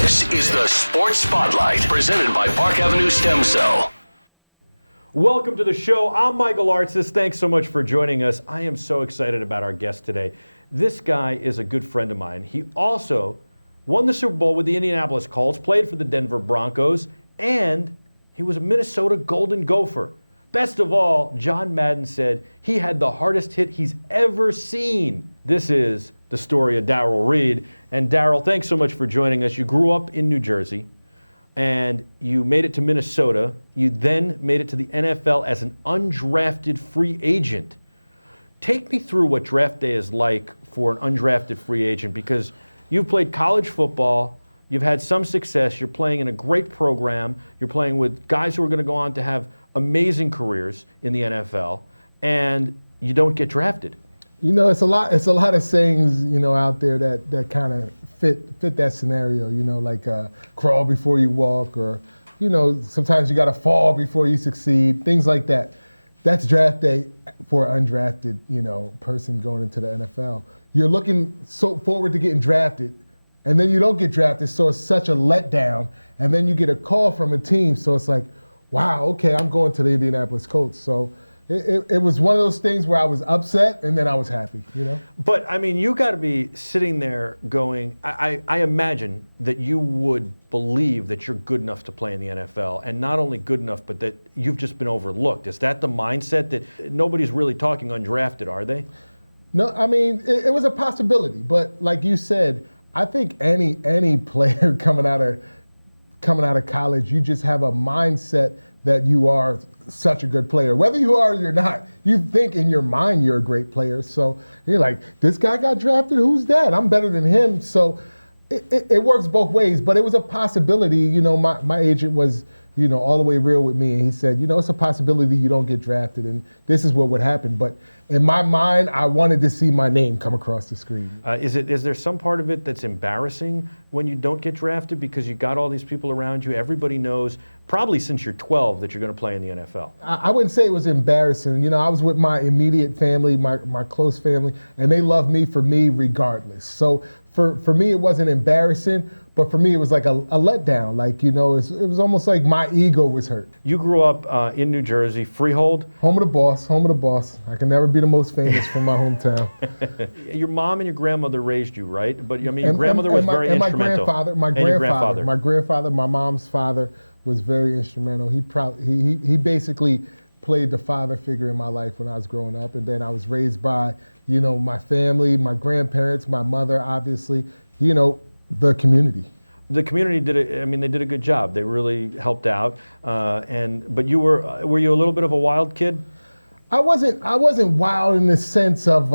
This is the Sports Spotlight, presented by Park Avenue Stem Cell. Welcome to the show. I'm Michael Artsis. Thanks so much for joining us. I am so excited about our guest today. This guy is a good friend of mine. He also won the Super Bowl with the Indianapolis Colts, played for the Denver Broncos, and he was a Minnesota Golden Gopher. Best of all, John Madden said he had the hardest hit he's ever seen. This is the story of Darrell Reid. And Darrell, thanks so much for joining us. You grew up in New Jersey, and you made it to Minnesota. You then made it to the NFL as an undrafted free agent. Take me through what draft day is like for an undrafted free agent, because you've played college football, you've had some success, you're playing in a great program, you're playing with guys who are going to go on to have amazing careers in the NFL, and you don't get drafted. You know, it's a lot of sayings, you know, out there that kind of fit that scenario, you know, like crawl before you walk, or, you know, sometimes you got to fall before you succeed, things like that. That's draft day for an undrafted, you know, person going into the NFL. You're looking so forward to getting drafted, and then you don't get drafted, so it's such a letdown, and then you get a call from a team, so it's like, wow, okay, I'm going to the Indianapolis Colts. So it was one of those things where I was upset and then I was happy, you know? But, I mean, you got to be sitting there going, I imagine that you would believe that you're good enough to play in the NFL, and not only good enough, but that you've just been overlooked. Is that the mindset that nobody's really talking undrafted, are they? No, I mean, it was a possibility, but like you said, I think any player coming out of college, you just have a mindset that you are such a good player. Whether you are or you're not, you think in your mind you're a great player. So you're like, this guy got drafted, who's that? I'm better than him. So it works both ways, but it was a possibility. You know, my agent was, you know, all the way real with me, and he said, you know, it's a possibility you don't get drafted, and this is what would happen. But in my mind, I wanted to see my name come across the screen. Is there some part of it that's embarrassing when you don't get drafted, because you got all these people around you? Everybody knows, probably since you're 12, that you're going to play in the NFL. I wouldn't say it was embarrassing. You know, I was with my immediate family, my close family, and they loved me for me regardless. So for me, it wasn't embarrassing, but for me, it was like a letdown. Like, you know, it was almost like my ego was hurt. You grew up in New Jersey, Freehold. Home of the boss. I can never be the most famous from my hometown. Your mom and your grandmother raised you, right? But I mean, your grandmother was very instrumental. My grandfather, my mom's father, was very instrumental. He basically played the father figure in my life when I was growing up, and then I was raised by, you know, my family, my grandparents, my mother, obviously, you know, the community. The community they did a good job. They really helped out. But were you a little bit of a wild kid? I wasn't wild in the sense of,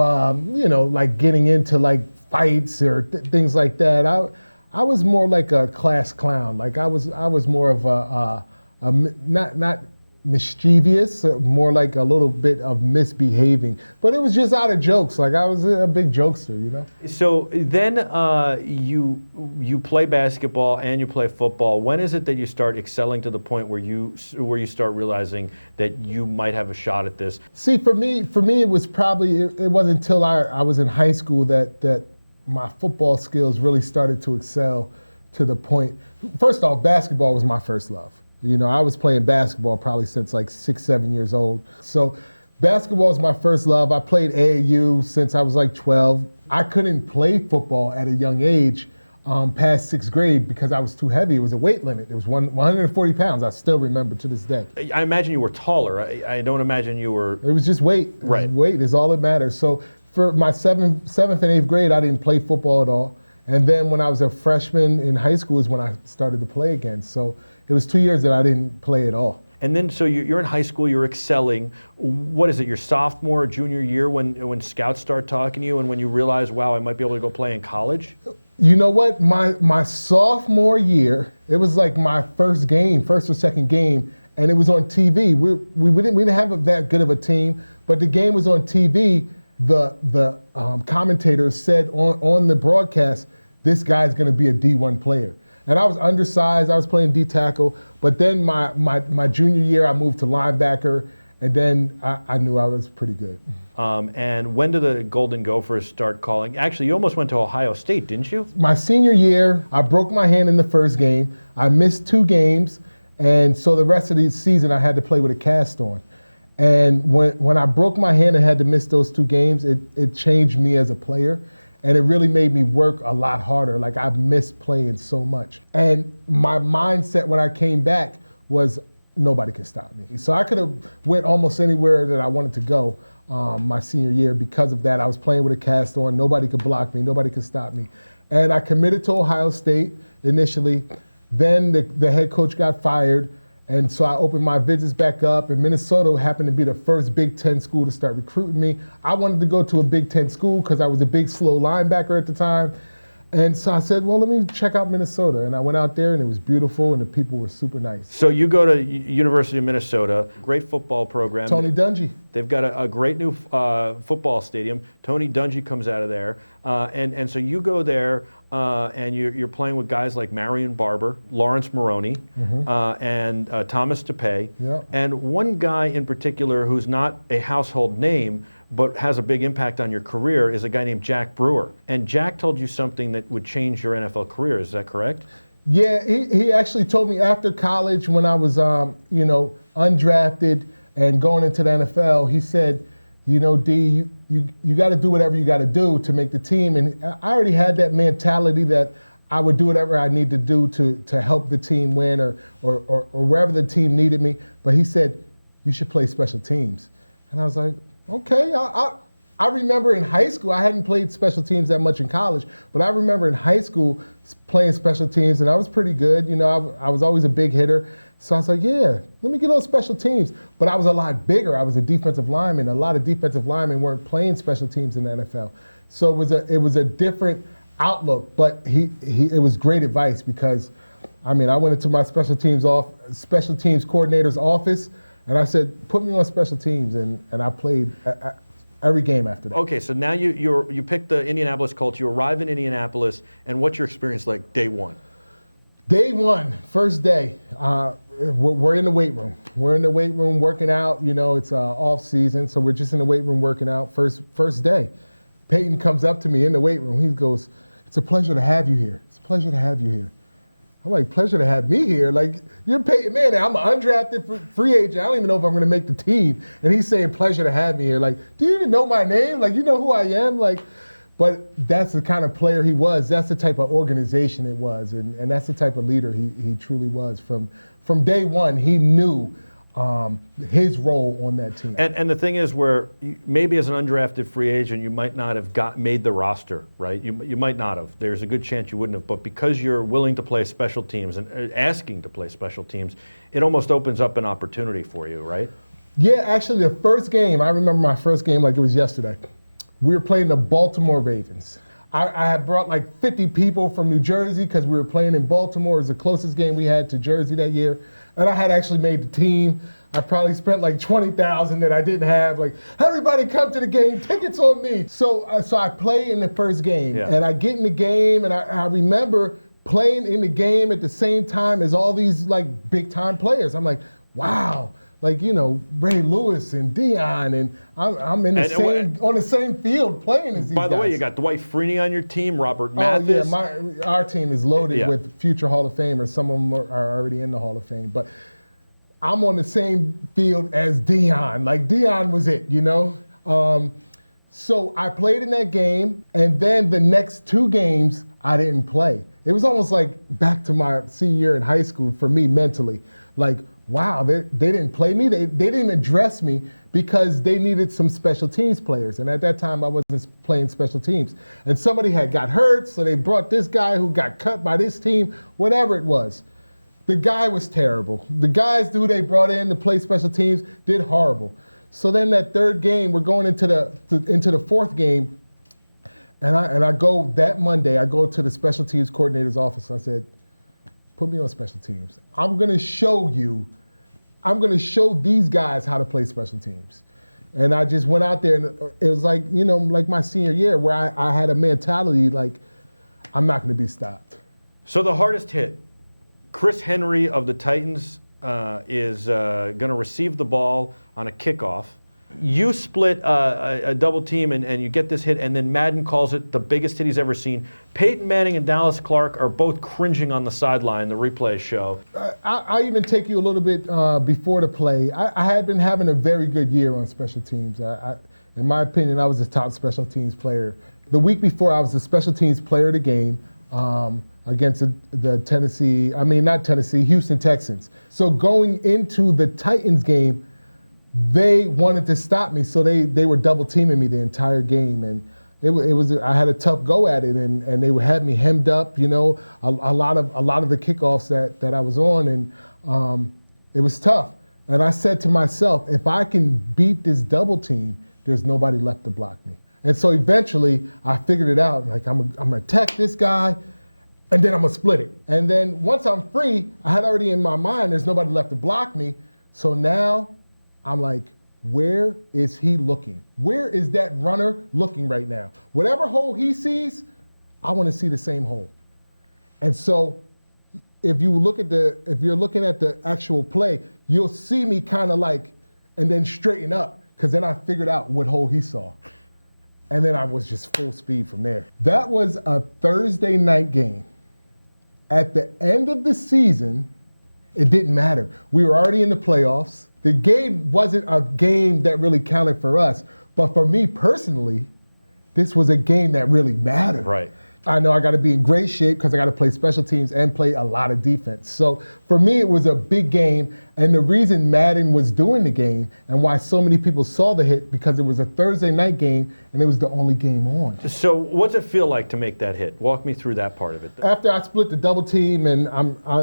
you know, like getting into like fights or things like that. I was more like a class clown. Like I was more of a not mischievous, more like a little bit of misbehaving. But it was just out of jokes. Like I was a big jokester, you know? So then you play basketball and you play football. When is it that you start excelling to the point where you start realizing that you might have a shot at this? See, for me, it was probably, it wasn't until I was in high school that my football skills really started to excel to the point. First off, basketball was my first love. You know, I was playing basketball probably since like 6, 7 years old. So basketball is my first love. I played AAU since I was like 12. I couldn't play football at a young age past 6th grade because I was too heavy. It was a weight limit. It was 140 pounds. I still remember to this day. I imagine you were taller. I don't imagine you were... It was just weight. Right. Weight is all that matters. So for my 7th and 8th grade, I didn't play football at all. And then when I was a freshman in high school is when I started to play again. So it was 2 years that I didn't play at all. And then, so you're in high school, you're excelling. What is it, your sophomore or junior year when scouts start talking to you and when you realize, wow, I might be able to go play in college? You know what? My sophomore year, it was like my first or second game, and it was on TV. We didn't have that good of a team, but the game was on TV. The commentator said on the broadcast, this guy's going to be a D1 player. And I was undersized. I was playing D tackle. But then my junior year, I moved to linebacker. And then I knew I was pretty good. And when did the Golden Gophers start calling? Actually, you almost went to Ohio State, didn't you? My senior year, I broke my hand in the first game. I missed 2 games, and so the rest of the season I had to play with a cast on. And when I broke my hand and had to miss those 2 games, it changed me as a player, and it really made me work a lot harder. Like, I missed playing so much. And my mindset when I came back was, nobody can stop me. So I could have went almost anywhere that I wanted to go my senior year because of that. I was playing with a cast on. Nobody could block me. Nobody could stop me. And I committed to Ohio State initially. Then the head coach got fired. And so I opened my visits back up. And Minnesota happened to be the first Big Ten school to start recruiting me. I wanted to go to a Big Ten school because I was a big, slow linebacker at the time. And so I said, well, let me check out Minnesota. And I went out there, and it was beautiful, and the people were super nice. So you go to University of Minnesota, great football program. Tony Dungy. They've got a great new football stadium. Tony Dungy comes out of there. And so you go there, and you're playing with guys like Marion Barber, Lawrence Maroney, and Thomas DePay. Yeah. And one guy in particular who's not a household name, but has a big impact on your career is a guy named Jack Brewer. And Jack told you something that would change your NFL career. Is that correct? Yeah, he actually told me after college when I was, undrafted and going into the NFL, he said, D, you got to do whatever you got to do to make the team. And I already had that mentality that I would do whatever I need to do to help the team win or wherever the team needed me. But he said, you should play special teams. And I was like, okay. I remember in high school, I hadn't played special teams that much in college, but I remember in high school playing special teams, and I was pretty good. I was always a big hitter. So I was like, yeah, let me get on special teams. But I was a lot bigger. I was a defensive lineman. A lot of defensive linemen weren't playing special teams in the NFL. So it was a different outlook, but it was great advice because, I went into my special teams coordinator's office, and I said, put me on special teams, and I played every game after that. Okay, so now you picked the Indianapolis Colts. You arrive in Indianapolis, and what's your experience like day one? Day one, first day, we're in the weight room. We're in the weight room working out. It's off season, so we're just in the weight room working out. First day, Peyton comes up to me in the weight room. He goes, "It's a pleasure to have you here. It's a pleasure to have you here." I'm like, pleasure to have me here. Like, you're Peyton Manning. I'm an undrafted free agent. I don't even know if I'm going to make the team. And he's saying, pleasure to have me here. Like, do you even know my name? Like, you know who I am? Like, but that's the kind of player he was. That's the type of organization it was. And that's the type of leader he truly was. From day one, he knew his role on that team. And the thing is, where maybe as an undrafted free agent, you might not have made the roster, right? You might not have. There's a good chance you wouldn't have. But because you're willing to play special teams and asking to play special teams, it almost opens up an opportunity for you, right? Yeah, actually, the first game, I remember my first game like it was yesterday. We were playing the Baltimore Ravens. I had brought like 50 people from New Jersey because we were playing in Baltimore. It was the closest game we had to Jersey that year. And I had actually made the team. I probably spent like $20,000 that I didn't have. Like, everybody come to the game, tickets on me. So I play in the first game, and I get in the game, and I remember playing in the game at the same time as all these like big time players. I'm like, wow. Like, Ray Lewis and Dion, and I'm in on the same field playing as these guys. By the way, you got Dwight Freeney on your team, Robert Mathis. Oh, yeah, our team is loaded with future Hall of Famers. Some of them are already in the Hall of Fame. But I'm on the same field as Dion. Like, Dion was it, So I played in that game, and then the next 2 games, I didn't play. It was almost like back to my senior year in high school for me mentally. Like, wow, they didn't play me. They didn't address me because they needed some special teams players. And at that time, I wasn't playing special teams. And somebody had got hurt, so they brought this guy who got cut by this team, whatever it was. The guy was terrible. The guys who they brought in to play special teams did horrible. So then that third game, we're going into the fourth game, and I go that Monday, I go to the special teams coordinator's office. I said, put me on special teams. I'm going to show these guys how to play special teams. And I just went out there, and it was like, like my senior year where I had a mentality like, I'm not going to be stopped. So the hardest hit, Chris Henry of the Titans is going to receive the ball on a kickoff. You split a double team and you get this hit, and then Madden calls it the biggest hit he's ever seen. Peyton Manning and Dallas Clark are both cringing on the sideline, the replay show. I'll even take you a little bit before the play. I had been having a very good year on special teams. In my opinion, I was the top special teams player. The week before, I was the special teams player of the game against the Houston Texans. So going into the Titans game, they wanted to stop me, so they were double teaming me the entire game, and it was I had a tough go at it, and they had me hemmed up, a lot of the kickoffs that I was on, and it was tough. And I said to myself, if I can beat this double team, there's nobody left to block me. And so eventually I figured it out, like I'm gonna attack this guy, and then I'm gonna split it. And then once I'm free, I had already in my mind there's nobody left to block me. So now I'm like, where is he looking? Where is that runner looking right now? Whatever hole he sees, I want to see the same hole. And so if you're looking at the actual play, you'll see me kind of like, and then straighten up, because then I figured out what hole he saw. And then I was just full speed from there. That was a Thursday night game. At the end of the season, it didn't matter. We were already in the playoffs. The game wasn't a game that really counted for us, but for me personally, this was a game that really mattered. Right. I know I got to be in great shape because I got to play special teams and play a lot of defense. So for me, it was a big game, and the reason Madden was doing the game and why so many people saw the hit, because it was a Thursday night game and it was the only game on. So what's it feel like to make that hit? Walk me through that part of it. After I split the double team, and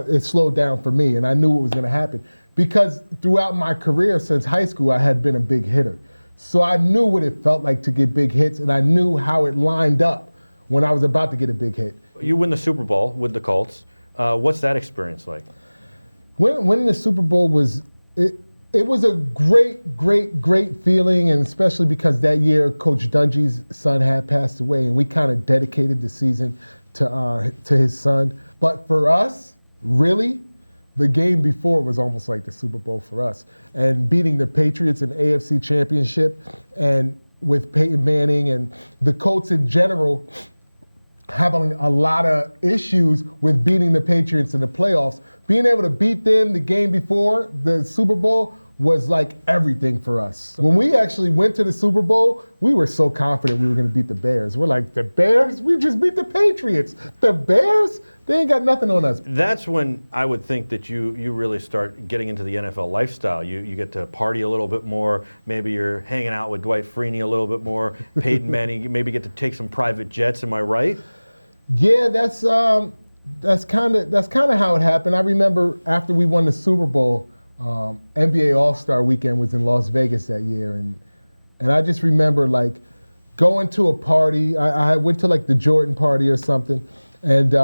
it slowed down for me, and I knew what was going to happen. Because throughout my career since high school, I had been a big hitter. So I knew what it felt like to get big hits, and I knew how it lined up when I was about to get a big hit. You win the Super Bowl with the Colts. What's that experience like? Winning the Super Bowl was a great feeling, and especially because that year Coach Dungy's son had passed away, and we kind of dedicated the season to his son. But for us, really, the game before was almost like the Super Bowl for us. And beating the Patriots in the AFC Championship, and with Peyton Manning and the Colts in general having a lot of issues with beating the Patriots in the playoffs, being able to beat them the game before the Super Bowl was like everything for us. When we actually went to the Super Bowl, we were so confident we were going to beat the Bears. We're like, the Bears? We just beat the Patriots. The Bears? They ain't got nothing on us. That's when I would think that you really start getting into the NFL lifestyle. You get to party a little bit more. Maybe you're hanging out with Dwight Freeney a little bit more. Peyton Manning, you maybe get to take some private jets. Am I right? Yeah, that's kind of how it happened. I remember after we won the Super Bowl, NBA All-Star Weekend was in Las Vegas that year, and I just remember like going to a party. I went to like the Jordan party or something, and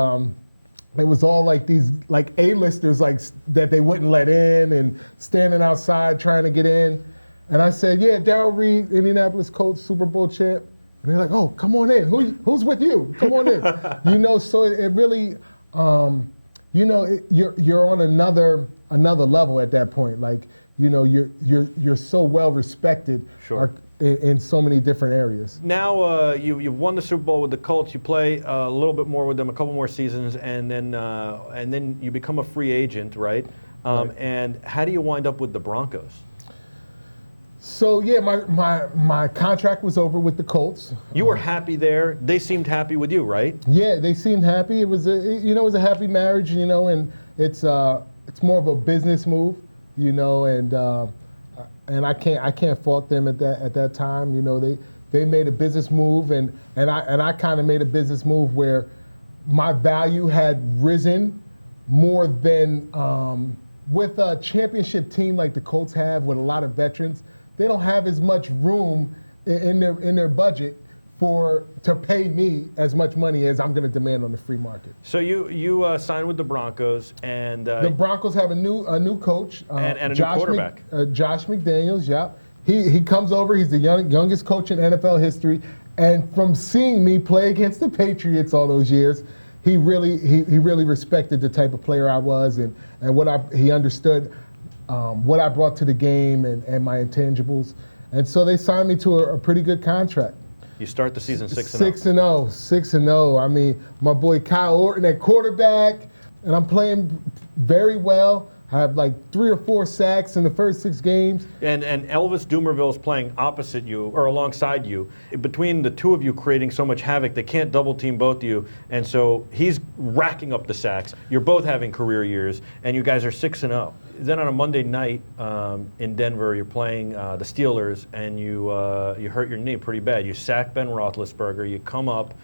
it was all like these like A-listers like that they wouldn't let in, and standing outside trying to get in. And I said, yeah, Darrell Reid, Indianapolis Colts Super Bowl champ. And they're like, oh, come on in. Who's with you? Come on in. So it really, you're on another level at that point. Like, you're so well respected. Sure. In so many different areas. Now you've won the Super Bowl with the Colts. You play a little bit more with them, a couple more seasons, and then you become a free agent, right? Right. And how do you wind up with the Broncos? So yeah, my contract was over with the Colts. You were happy there. They seemed happy with you, right? Yeah, they seemed happy. It was a happy marriage, and it's more of a business move, and I can't fault them at that time. They made a business move, and I kind of made a business move where my value had risen more than with a championship team like the Colts have, with a lot of veterans. They don't have as much room in their budget to pay me as much money as I'm going to demand on the free market. So you signed with the Broncos, and the Broncos have a new coach and a new quarterback, Josh McDaniels. Yeah, he comes over. He's the youngest coach in NFL history, and from seeing me play against the Patriots all those years, he really respected the type of player I was and he understood what I brought to the game and my intangibles. And so they signed me to a pretty good contract. You start the season 6-0. 6-0, 6-0. I mean, my boy Kyle Orton at quarterback, and I'm playing very well. I have like 3 or 4 sacks in the first 6 games. And Elvis Dumerville is playing opposite you or alongside you. Between the two of you creating so much havoc, they can't double team both of you. And so he's racking up the sacks. You're both having career years, and you guys are 6-0. Then on a Monday night in Denver, you're playing the Steelers, and you hurt your knee pretty bad. You sack Ben Roethlisberger. You come up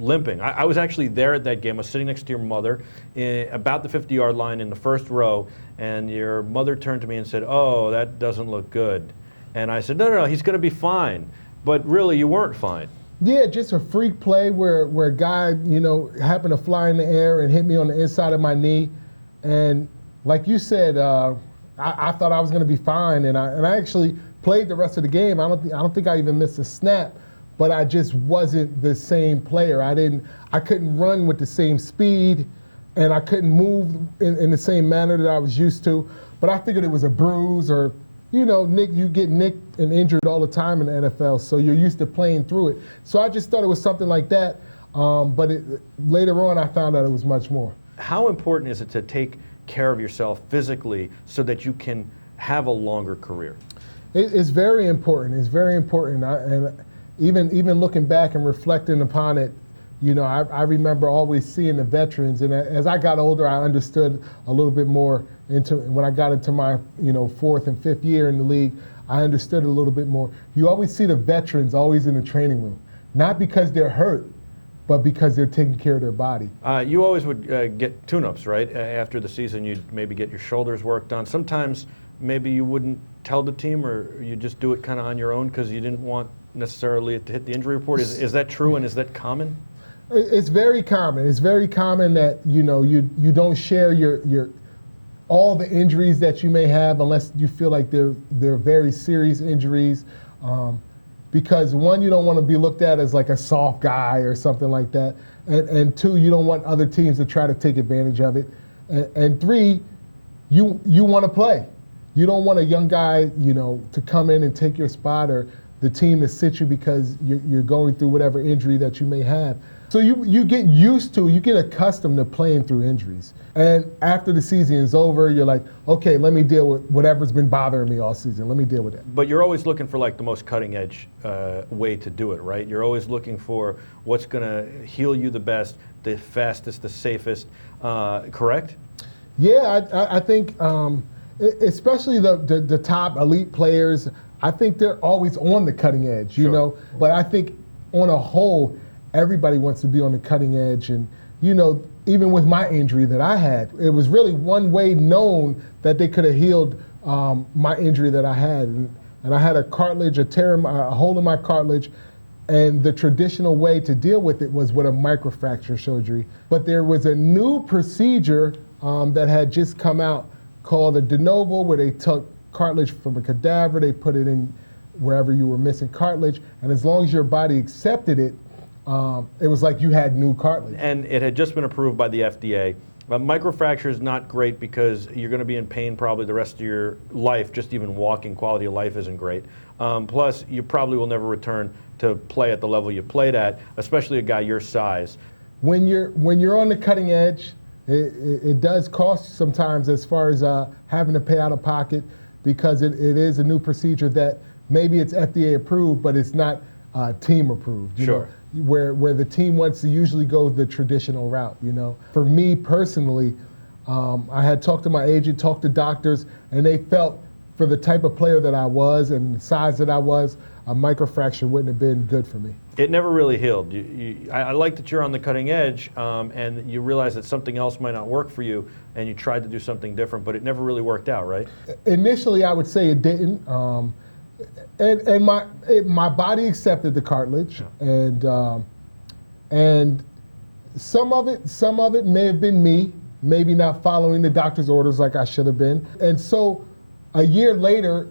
limping. I was actually there at that game. I was sitting next to your mother about the 50-yard line in the first row, and your mother turned to me and said, "Oh, that doesn't look good." And I said, No, he's going to be fine. But really, you weren't fine. Yeah, just a freak play where a guy, happened to fly in the air and hit me on the inside of my knee. And like you said, I thought I was going to be fine, and I actually played the rest of the game. I don't think I even missed a snap. But I just wasn't the same player. I couldn't run with the same speed, and I couldn't move in the same manner that I was used to. But I figured it was a bruise or, you get nicked and injured all the time in the NFL, so you're used to playing through it. So I just thought it was something like that. But later on, I found out it was much more. How important is it to take care of yourself physically so that you can have a longer career? It's very important. It's very important. Even looking back and reflecting upon it, I remember always seeing the veterans. And as I got older, I understood a little bit more when I got into my, 4th and 5th year in the league, I understood a little bit more. You always see the veterans always in the training room, not because they're hurt, but because they're taking care of their body. You always would get tune-ups, right? After the season, you'd maybe get your shoulders worked on. Sometimes maybe you wouldn't tell the team, or you just do it kind of on your own because you didn't want necessarily to hit the injury report. Is that true, and is that common? It's very common. It's very common that you don't share your all the injuries that you may have unless you feel like they're very serious injuries, because one, you don't want to be looked at as like a soft guy or something like that, and 2, you don't want other teams to try to take advantage of it, and 3, you want to play. You don't want a young guy to come in and take your spot, or the team to sit you because you're going through whatever injury that you may have. So you get accustomed to playing through injuries. And after the season is over, you're like, okay, let me deal with whatever's been bothering me all season. Let me deal with it. But you're always looking for like the most cutting edge way to do it, right? You're always looking for what's going to heal you the best, the fastest, the safest, correct? Yeah, I think especially the top elite players, I think they're always on the cutting edge, Sure. But I think on a whole, everybody wants to be on the cutting edge. And, even with my injury that I had, it was really one way known that they could have healed my injury that I had. And I had a hole in my cartilage. And the traditional way to deal with it was with a microfracture surgery. But there was a new procedure that had just come out called a de novo, where they took cartilage from a cadaver, they put it in wherever you were missing cartilage, and as long as your body accepted it, it was like you had new cartilage. And it had just been approved by the FDA. Microfracture is not great because you're going to be in pain probably the rest of your life. Just even walking, quality of life isn't great. Plus, you probably will never return to play at the level you played at, especially a guy your size. When you're on the cutting edge, it does cost you sometimes as far as having to pay out of pocket, because it is a new procedure that maybe it's FDA approved, but it's not team approved. Sure. Where the team wants to usually go the traditional route. For me personally, I had talked to my agent, talked to doctors, and they felt for the type of player that I was and the size that I was, a microfracture wouldn't have been good for me. It never really healed. I like that you're on the cutting edge, and you realize that something else might not work for you, and you tried to do something different, but it never really worked out, right? Initially, I would say it didn't. And my body accepted the cartilage, Yeah. and some of it may have been me, maybe not following the doctor's orders like I should have been. And so a year later,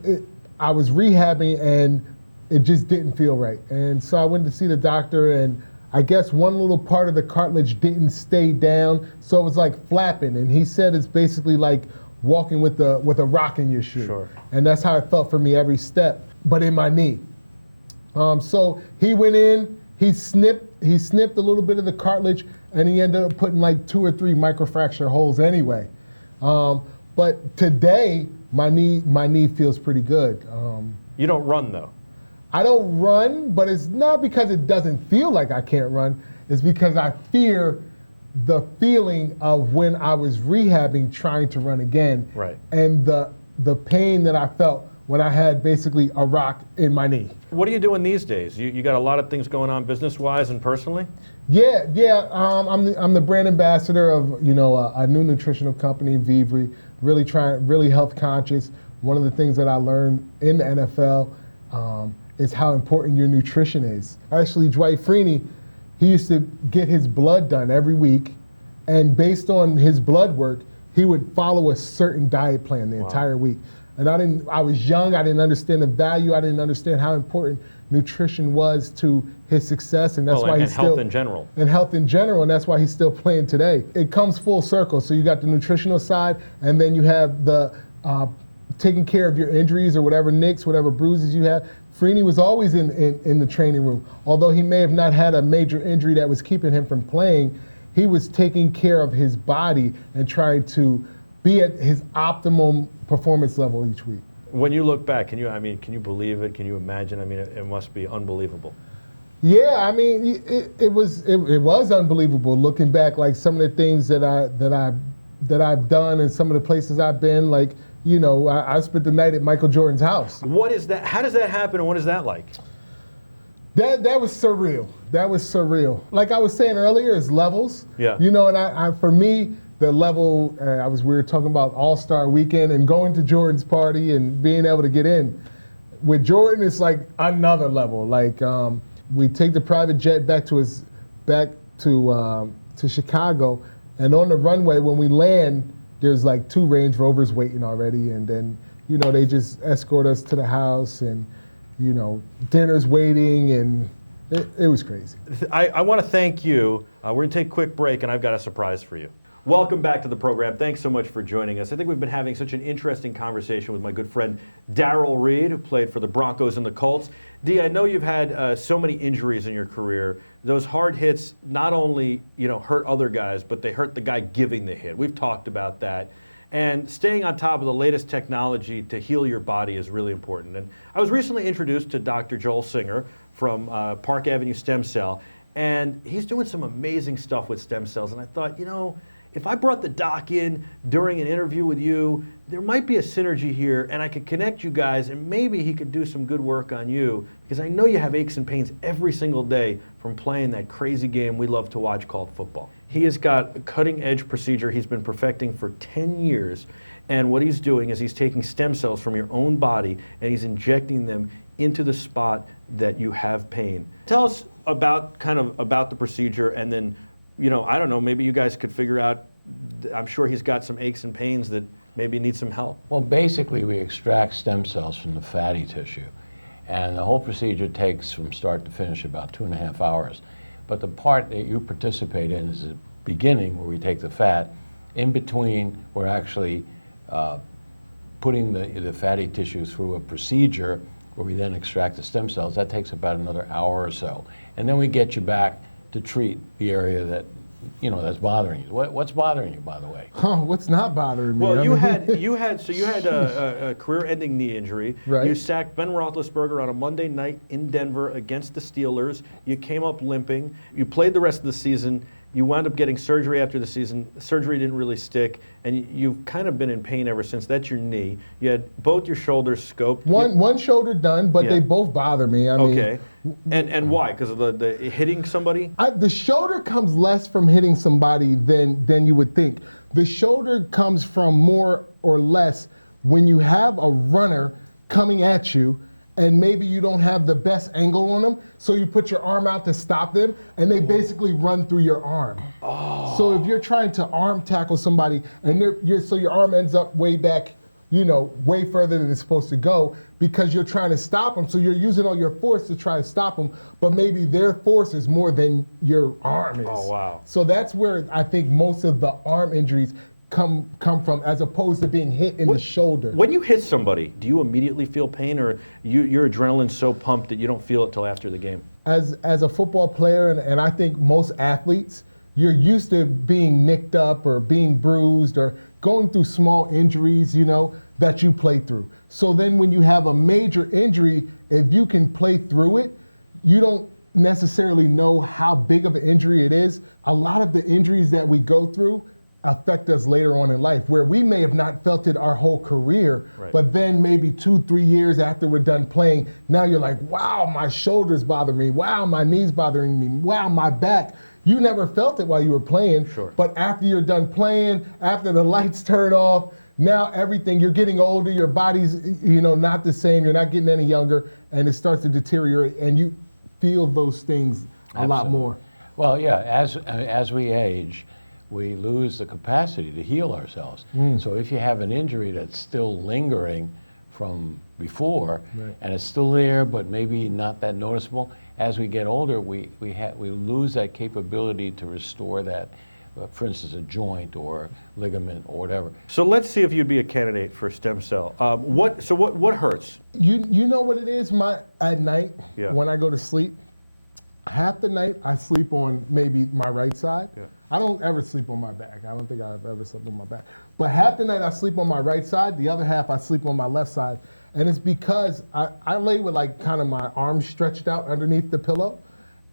I was rehabbing and it just didn't feel right. And so I went to see the doctor, and I guess one little part of the cartilage didn't stay down, so it was like flapping. And he said it's basically like walking with a rock in your shoe. Sure. And that's how it felt for me every step, but in my knee. So he went in, he snipped a little bit of the cartilage, and he ended up putting like 2 or 3 microfracture holes anyway. But today, my knee feels pretty good. You don't run though. I don't run, but it's not because it doesn't feel like I can't run. It's because I fear the feeling of when I was rehabbing, trying to run again. Right. And the pain that I felt when I had basically a rock in my knee. What are you doing these days? You got a lot of things going on business-wise and personally? Yeah. I'm the brand ambassador of a new nutritional company, Vivri. Really health conscious. One of the things that I learned in the NFL is how important your nutrition is. Actually, Dwight Freeney, he used to get his blood done every week, and based on his blood work, he would follow a certain diet plan the entire week. And I was young, I didn't understand the value, I didn't understand how important nutrition was to his success, and that's why he's still— health in general. And health in general, and that's why he's still playing today. It comes full circle. So you got the nutritional side, and then you have the taking care of your injuries or whatever nicks, whatever bruises you have. Freeney was always in the training room. Although he may have not had a major injury that was keeping him from playing, he was taking care of his body and trying to be at his optimum performance level each week. When you look back, can you believe it? Can you imagine? it must be unbelievable. Yeah, it was unbelievable looking back. Like some of the things that I've done and some of the places I've been. Like I spent the night at Michael Jordan's house. What is that? How does that happen, and what is that like? That was surreal. That was surreal. Like I was saying earlier, it's levels. Yeah. And I for me, the level we were talking about All-Star Weekend and going to Jordan's party and being able to get in. With Jordan, it's like another level. Like we take the private jet back to Chicago, and on the runway when we land, there's like 2 Range Rovers waiting already, and then they just escort us to the house, and dinner's waiting, and it was crazy. I want to thank you. We're going to take a quick break, and I've got a surprise for you. Welcome back to the program. Thanks so much for joining us. I think we've been having such an interesting conversation with my good friend Darrell Reid, who played for the Broncos and the Colts. D, I know you've had so many injuries in your career. Those hard hits not only hurt other guys, but they hurt the guy giving the hit. We've talked about that. And staying on top of the latest technology to heal your body is really important. And I was recently introduced to Dr. Joel Singer from Park Avenue Stem Cell, and he's doing some amazing stuff with stem cells. And I thought, if I brought the doc in during an interview with you, there might be a synergy here, and I could connect you guys, and maybe he could do some good work on you, because I know you have aches and pains every single day from playing that crazy game we love to watch called football. He has got a cutting-edge procedure he's been perfecting for 10 years, and what he's doing is he's taking stem cells from your own body, and he's injecting them into the spot that you have pain. Tell us about the procedure, and then I don't know, maybe you guys could figure out, I'm sure he's got some aches and pains that maybe need some help. Well, basically we extract stem cells from the fatty tissue, and the whole procedure takes from start to finish about 2.5 hours. But the part that you participate in is the beginning, where we take the fat. In between, we're actually putting the fatty tissue through a procedure where we then extract the stem cells. That takes about another hour or so. And then we get you back to treat the area that that's bothering you. What's bothering you, by the way? What's not bothering me? Well, you had a career-ending knee injury. Right. You sacked Ben Roethlisberger on a Monday night in Denver against the Steelers. You came up limping. You played the rest of the season. You wound up getting surgery after the season. Surgery didn't really stick, and you've kind of been in pain ever since. That's your knee. You had both your shoulders scoped. One shoulder done, but they both bother me. Okay. And why? Because of the hitting somebody? The shoulder comes less from hitting somebody than you would think. The shoulder comes from more or less when you have a runner coming at you, and maybe you don't have the best angle on them, so you put your arm out to stop them, and they basically run through your arm. Oh. So if you're trying to arm tackle somebody, and so your arm ends up way back way further than it's supposed to go because you're trying to stop them. So you're using all your force to try to stop them, but maybe their force is more than your arm is. Oh, wow. So that's where I think most of the arm injuries come from, as opposed to being hit in the shoulder. When you hit somebody, do you immediately feel pain, or your adrenaline's so pumped that you don't feel it till after the game? As a football player, and I think most athletes, you're used to being nicked up or being bruised or going through small injuries, that you play through. So then when you have a major injury, if you can play through it, you don't necessarily know how big of an injury it is. A lot of the injuries that we go through affect us later on in life, where we may have not felt it our whole career, right. But then maybe 2-3 years after we're done playing, now you're like, wow, my shoulders bother me, wow, my knees bothering me, wow, my back. You never felt it while you were playing, Sure. But after you're done playing, after the lights turn off, now everything, you're getting older, your body's not the same, you're not getting any younger, and it starts to deteriorate, and you feel those things a lot more. Well, yeah, as we age, we lose the capacity to heal ourselves. So if you have an injury that's still lingering from before, right. And it's still there, but maybe not that noticeable, as we get older, we lose that capability to restore that, for instance, a joint or ligament or whatever. So let's see if you'd be a candidate for stem cell. What hurts? You know what it is, at night, Yeah. when I go to sleep? Half the night I sleep on maybe my right side. Yeah. I don't ever sleep on my back. I don't think I've ever slept on my back. But half the night I sleep on my right side, the other half I sleep on my left side. And it's because I lay with kind of my arms stretched out underneath the pillow,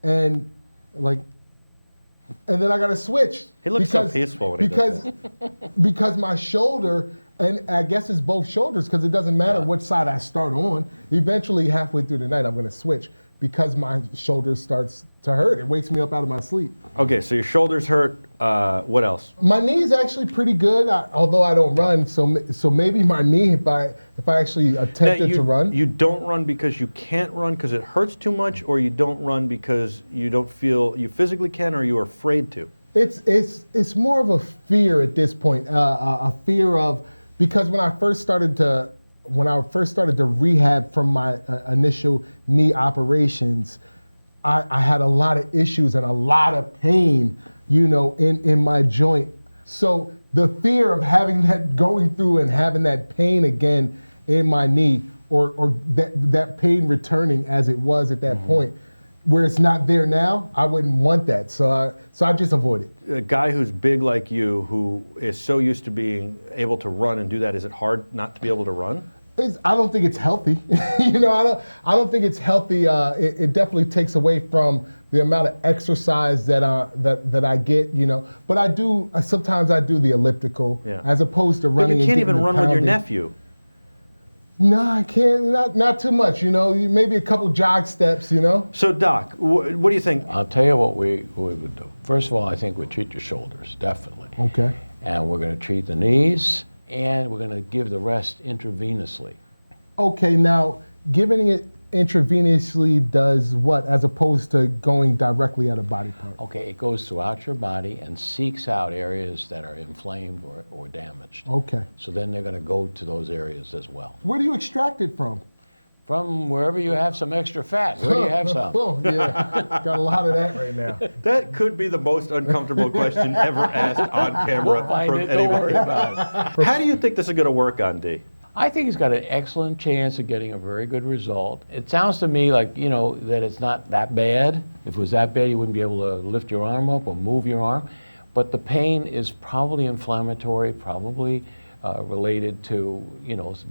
and then I gotta switch. He looks so peaceful when he does that. Because my shoulder, and I guess it's both shoulders, because it doesn't matter which side I start on. Eventually, halfway through the night, I'm gonna switch because my shoulder starts to hurt. It wakes me up out of my sleep. Okay, so your shoulders hurt. What else? My knee is actually pretty good, although I don't run. So maybe my knee, if I actually attempted to run. You don't run because you can't run because it hurts too much, or you don't run because you don't feel you physically can, or you're afraid to? It's more of a fear at this point, a fear of, because when I first started to rehab from my initial knee operations, I had a lot of issues and a lot of pain, in my joint. So the fear of going through and having that pain again in my knee, or that pain returning as it was at that point, where it's not there now, I wouldn't want that. So I just avoid it. A guy who's big like you, who is so used to being able to run and do that, is it hard not to be able to run? I don't think it's healthy. I don't think it's healthy. It definitely takes away from the amount of exercise that I get. But sometimes I do the elliptical, as opposed to running. But you can't and even run with your pounding. nephew. No, I can't. Not too much. Maybe a couple jog steps. So Doc, what do you think? I'll tell you what we would do. First of all, I think we'd treat your shoulders, definitely. Okay. And we're going to treat the knees, and we're going to give the rest intravenously. Okay, now giving it intravenously does what, as opposed to going directly at a body part? Okay, it goes throughout your body and seeks out areas that are inflamed or damaged. Okay. So then they're going to go to those areas as well. Where do you extract it from? From wherever you have some extra fat. Where do you have some? Oh, yeah. Got a lot of that right now. That could be the most uncomfortable question ever asked on camera We'll find from it, don't anybody. worry about it. How do you think this is going to work on D? I think he's got an excellent chance of getting a very good result. It sounds to me like, that it's not that bad. If it was that bad, you wouldn't be able to lift your arm up or move your arm. But the pain is probably inflammatory, probably related to,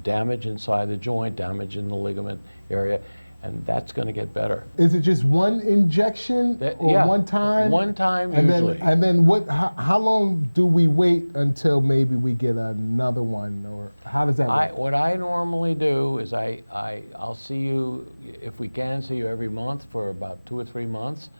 damage inside the joint, damage in the ligament area, and that's going to get better. Is it just one injection or one time? One time and usually. Then how long do we wait until maybe we get another one, or how does that work? What I normally do is I'll see you, if we can, see you every month for about 2 or 3 months.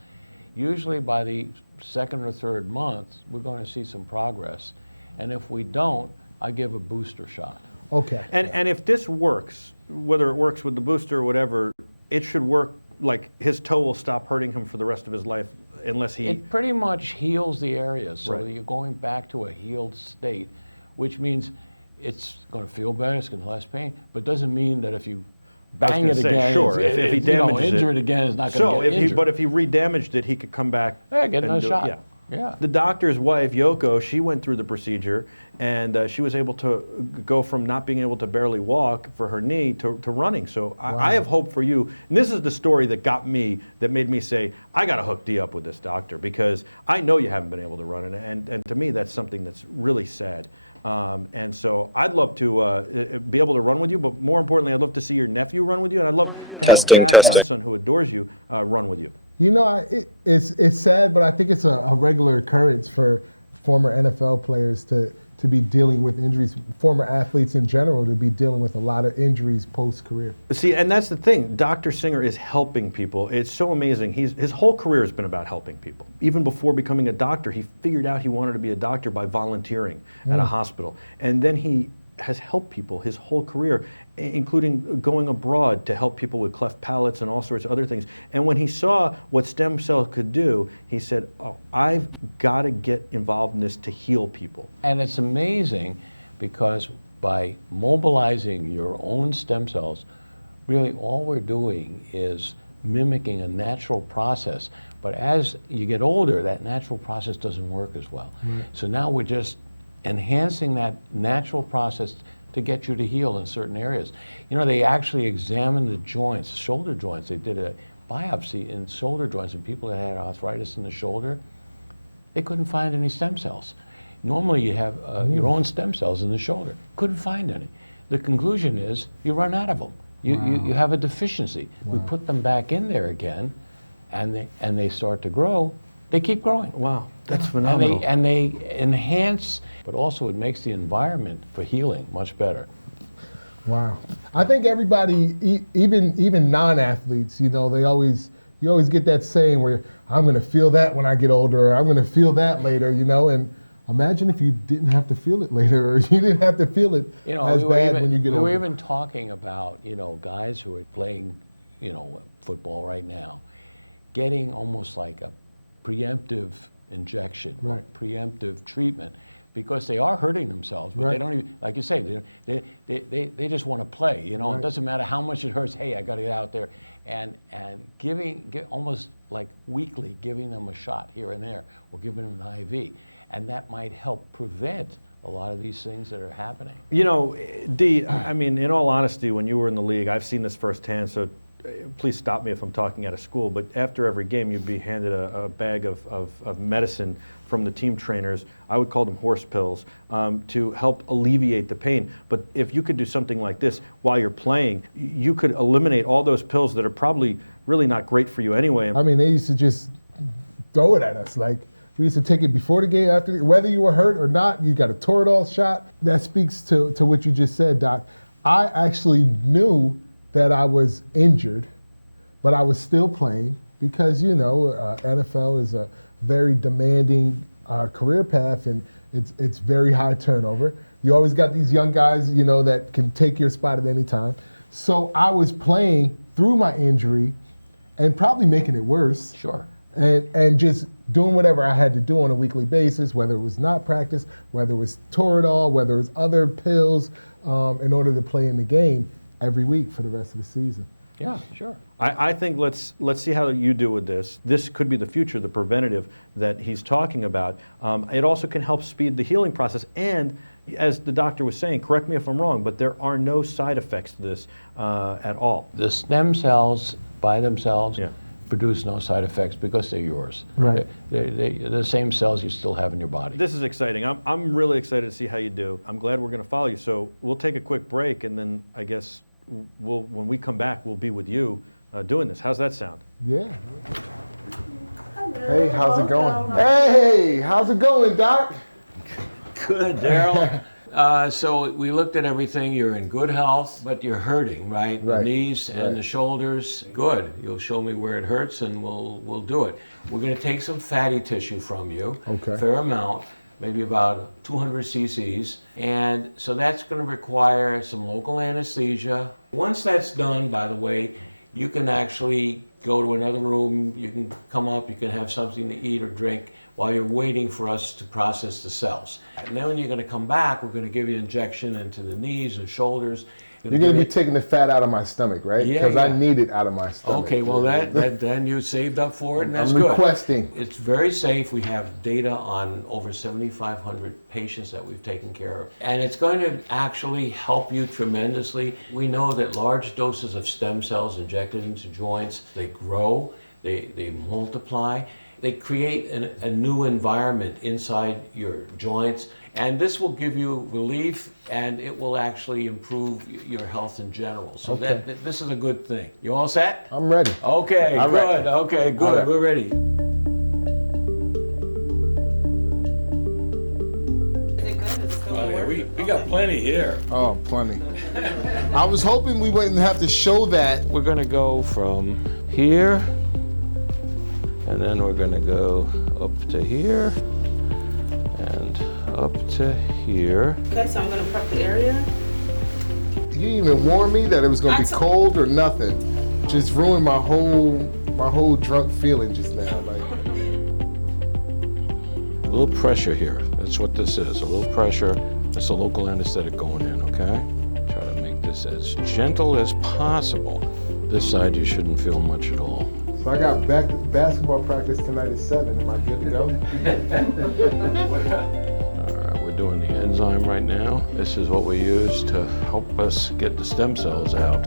Usually by the second or third month, we're going to see some progress. And if we don't, I give a booster shot. Okay. And if this works, whether it works with the booster or whatever, it should work, like his toe will stop hurting him for the rest of his life unless he... It pretty much heals the area, so Right. you're going back to a healed state, which means it's going to feel better, it's going to less pain, but it doesn't mean that if you I was bang gonna it say, again, sure, if he damages injure it. it again, it's not going to get injured. But if he re-damaged it, he could come back. Yeah, get another do it. shot. Yeah. The doctor's wife, Yoko, she went through the procedure, and she was able to go from not being able to barely walk for her knee to running. So I have hope for you. And this is the story that got me, that made me say, I got to hook Dee up with this doctor, because I know you haven't been able to run. And to me, that's something that's really sad. And so I'd love to be able to run with you, but more importantly, I'd love to see your nephew run with you, and I'd love to have Jack, my son, who adores you, run with you. You know, it's sad, but I think it's a regular occurrence for former NFL players to be dealing with injuries, former athletes in general to be dealing with a lot of injuries post-career. See, and that's the thing. Dr. Singer is helping people. It's so amazing. His whole career has been about helping people. Even before becoming a doctor, he figured out he wanted to be a doctor by volunteering at a hospital. And then he has helped people his whole career, including going abroad to help people with cleft palates and all sorts of other things. And when he saw what stem cells could do, he said, oh, I've got to get involved in this to heal people. And it's amazing because by mobilizing your own stem cells, really all we're doing is mimicking a natural process. But as you get older, that natural process doesn't work as well. So now we're just enhancing that natural process to get you to heal in certain areas. You know, they actually examined the joints, shoulder joints. They did a biopsy in shoulder joints in people that had arthritis in the shoulder. They couldn't find any stem cells. Normally you have your own stem cells in the shoulder. Couldn't find any. The conclusion is you run out of them. You have a deficiency. We put them back in there again, and they start to grow. They keep growing. Wow, that's phenomenal. And they enhance, but also it makes the environment for healing much better. Wow. I think everybody, even non-athletes, you know, you always get that saying where I'm going to feel that when I get older, or I'm going to feel that later, you know, and imagine if you didn't have to feel it later, or you didn't have to feel it as bad when you get older. We were even talking about, you know, guys who are playing, you know, football right now, getting almost like a preemptive injection, or preemptive treatment, because they are hurting themselves, but they don't even, like you say, they just want to play. You know, it doesn't matter how much it hurts. Hey, I got to get out there, and almost like weekly giving them a shot here and there, or giving them an IV, and that might help prevent a lot of these things that are happening. You know, Dee, I mean, in all honesty, when you were in the league, I've seen this firsthand, so please stop me if I'm talking out of school, but after every game you'd be handed a bag of medicine from the team trainers. I would call them horse pills, to help alleviate the pain. But if you could do something like this while you're playing, you could eliminate all those pills that are probably really not great for you anyway. I mean, they used to just throw it at us. Like, we used to take it before the game, after, whether you were hurt or not, you got a Toradol shot. That speaks to what you just said, Doc. I actually knew that I was injured, but I was still playing because, you know, NFL is a very demanding career path, and it's very high turnover. You always got these young guys, you know, that can take your spot at any time. So I was playing through my injury and probably making it worse. Sure. And just doing whatever I had to do on a weekly basis, whether it was not practice, whether it was Toradol, whether it was other pills, in order to play in the game every week for the rest of the season. Yeah, sure. I think let's see how you do with this. This could be the future, the preventative that he's talking about. It also can help speed the healing process. And as the doctor was saying, correct me if I'm wrong, but there are no side effects to this at all. The stem cells by themselves produce no side effects because they're yours. Right. They're the same cells you still have in your body. This is exciting. I'm really excited to see how you do. I'm glad we're going to follow you. So we'll take a quick break, and then I guess when we come back, we'll be with you doing this. How's that sound? Yeah. Hey, how's it going? Hey, how's it going, Doc? Good, Darrell. So we looked at everything. You're in good health, but you're hurting, right? The knees and the shoulders. Good. You'll show me where it hurts, and we'll do it. We're going to take some fatty tissue from you, Okay. fair amount, maybe about 200 cc's. And so that's going to require some local anesthesia. Once that's done, by the way, you can actually go to another room, you can come up, you can have something to eat or drink while you're waiting for us to process the cells. And then when you're going to come back, we're going to give you an injection into the knees and shoulders. You're going to be taking the fat out of my stomach, right? Yeah, Because yeah. I need it out of my stomach. Okay, well then you saved up for it, and that's I'm good. requesting. It's very safe. We have data on over 7,500 patients that we've taken care of. And it's going to actually help you tremendously. We know that large doses of stem cells injected into joints, they grow, they multiply, they create a new environment inside your joints. And this will give you relief, and it will actually improve your health in general. So Okay. this is a good thing. You all set? I'm ready. Okay, All good. right. Okay, good. All right. We're ready. Is it good? Is it still Oh, yeah, work? we got plenty here. Oh, plenty. I was hoping we wouldn't have to show that. We're going to go from here, and then we're going to go up to here, and up to here. Okay, so I'm gonna prep the area. You didn't even warn me that it was going to be cold or nothing. Just ruined my whole drunk feeling just now. Like, A little pressure here. That's what this is. A little pressure. That's a local anesthetic going in, okay? Try to make this as gentle as possible. This side you shouldn't feel much at all. so I got basketball practice tonight at 7. Am I good to go? All right, we're doing the enzyme right now. This is what we use to help us get the stem cells out.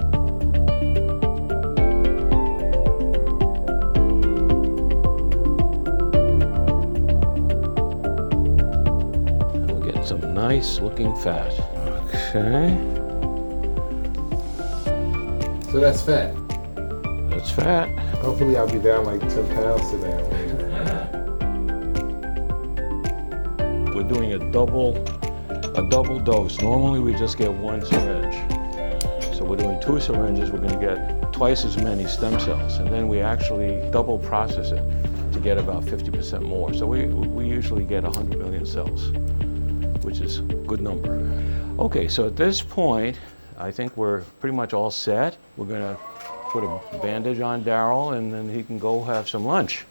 And we're getting some nice looking fat. Okay, So that's fat. that's fat. Hopefully I'll be down like 10 pounds today. We're doing a double dose. Normally we just get one syringe. So we're doing 2 syringes, we're gonna get twice as many stem cells, and then we actually double process it to get about 50% more. So we usually get 100 million cells, which is a good number. Okay, so at this point, I think we're pretty much all set. We're gonna put a bandage on Darrell, and then he can go have some lunch.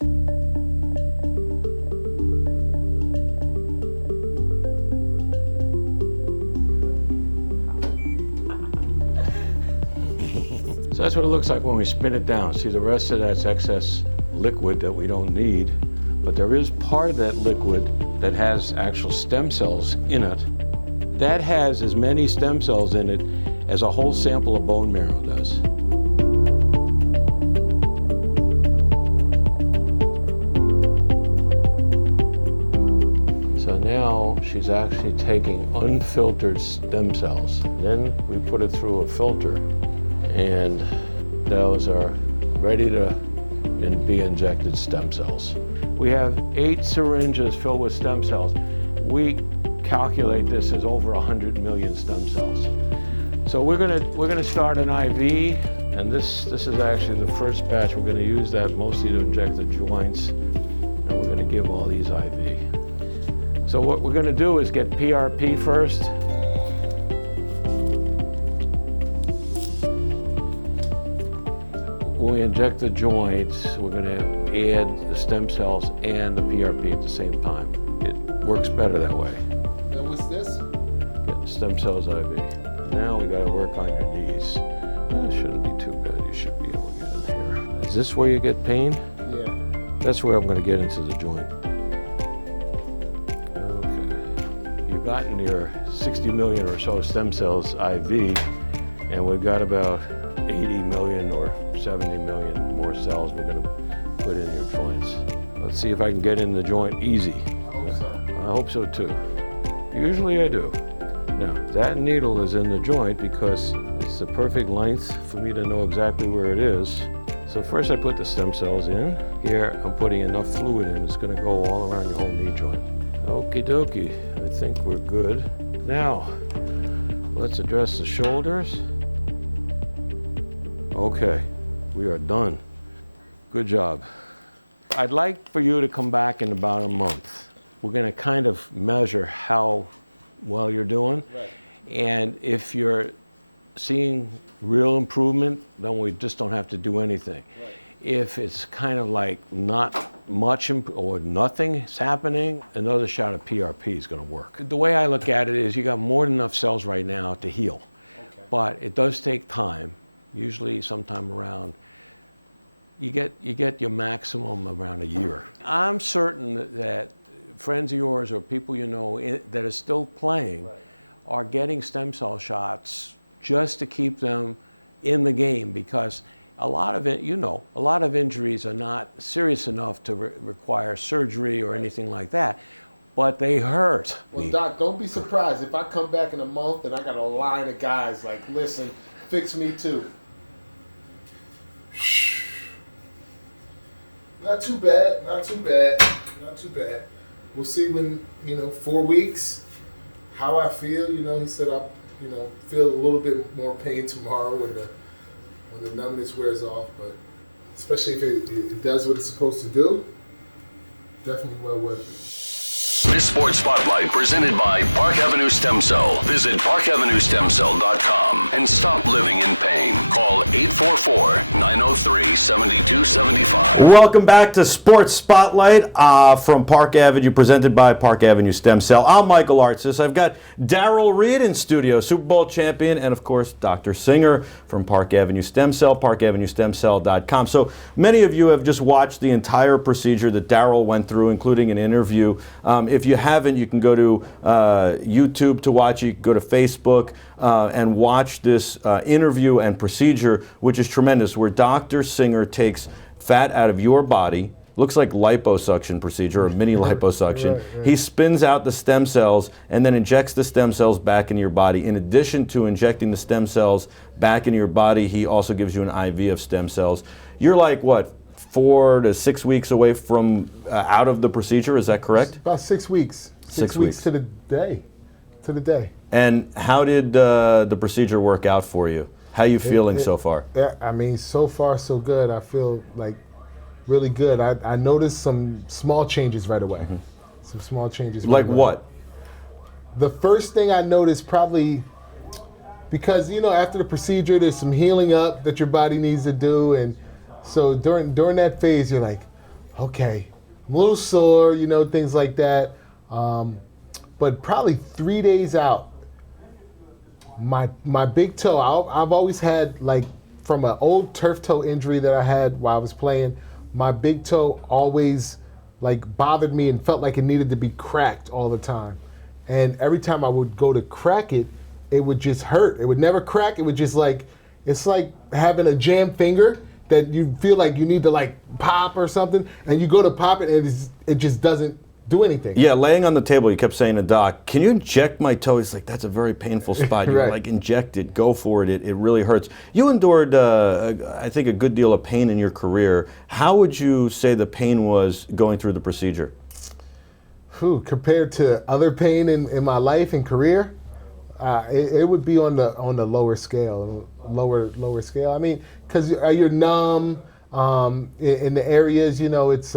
So that's what it looks like when we spin it down. See, the rest of that's excess liquid that we don't need, but there is part of that liquid that has actual stem cells in it. That has as many stem cells in it as a whole sample of bone marrow does. So now she's actually taking unfiltered stem cells. Then we put it through a filter, and those are ready to be injected stem cells. We have 8 syringes filled with stem cells. We calculate this as over 100 million stem cells. So we're gonna start an IV, and this is actually the first batch. We're gonna use that mostly to inject the joints, and we're gonna give all these IV. So what we're gonna do is get PRP first. When we inject the joints, we're going to add the stem cells and the PRP at the same time. It works better that way. And what's this? Get the stem cells IV. Now we got to work on your knees. It shouldn't be too bad. You should be able to get in here. Is this where you get pain? Yeah. That's where I'm going to get into the joint. Okay. You've gotten your 60 million or so stem cells IV, and we've got about 80 million or 70 million more cells we're going to put in your joints. Let's see if I can get in the joint easy. I hope so. I hope so too. Usually I do. Now, that needle is in the joint because it's the perfect length for me to know exactly where it is. So first I put the stem cells in. Here I'm putting enough fluid in. It's going to go all around your whole knee joint. Okie dokie. I think we're good. Now, let's address the shoulders. Okay, we are done. Good job. I'd like for you to come back in about a month. We're going to kind of measure how well you're doing. Right. And if you're seeing real improvement, then we just don't have to do anything. Right. If it's kind of like not much or nothing is happening, another shot of PRP is going to work. The way I look at it is you got more than enough cells right now to heal. Okay. But it does take time, usually sometime around, you get your maximum around a year. I'm certain that friends of yours or people you know that are still playing are getting stem cell shots just to keep them in the game, because a lot of it, a lot of injuries are not serious enough to require surgery or anything like that, but they hurt. Well, Doc, don't be surprised if I come back in a month and I got a line of guys like, listen, fix me too. Not too bad, not too bad, not too bad. We'll see when, 4 weeks, how I feel. He said I, feel a little bit more pain tomorrow when the numbness wears off, but especially if it does what it's supposed to do, definitely well worth it. This Sports Spotlight presented by Park Avenue Stem Cell. Visit parkavenuestemcell.com and stop living in pain. Call 844-903-7275. Welcome back to Sports Spotlight from Park Avenue, presented by Park Avenue Stem Cell. I'm Michael Artsis. I've got Darrell Reid in studio, Super Bowl champion, and of course, Dr. Singer from Park Avenue Stem Cell, parkavenuestemcell.com. So many of you have just watched the entire procedure that Darrell went through, including an interview. If you haven't, you can go to YouTube to watch it. You can go to Facebook and watch this interview and procedure, which is tremendous, where Dr. Singer takes fat out of your body. Looks like liposuction procedure, or mini liposuction. Right. He spins out the stem cells and then injects the stem cells back into your body. In addition to injecting the stem cells back into your body, he also gives you an IV of stem cells. You're like, what, 4 to 6 weeks away from out of the procedure, is that correct? About 6 weeks. 6 weeks to the day. And how did the procedure work out for you? How are you feeling so far? I mean, so far so good. I feel like really good. I noticed some small changes right away. Mm-hmm. Some small changes. Like what? The first thing I noticed, probably because after the procedure, there's some healing up that your body needs to do, and so during that phase, you're like, okay, I'm a little sore, things like that. But probably 3 days out, my big toe, I've always had, like, from an old turf toe injury that I had while I was playing, my big toe always, like, bothered me and felt like it needed to be cracked all the time. And every time I would go to crack it, it would just hurt. It would never crack. It would just it's like having a jammed finger that you feel like you need to, like, pop or something, and you go to pop it and it just doesn't do anything. Yeah, laying on the table, you kept saying to Doc, can you inject my toe? He's like, that's a very painful spot. You're Right. like, inject it, go for it. It really hurts. You endured, I think, a good deal of pain in your career. How would you say the pain was going through the procedure? Compared to other pain in my life and career, it would be on the lower scale. Lower scale. I mean, because you're numb in the areas. It's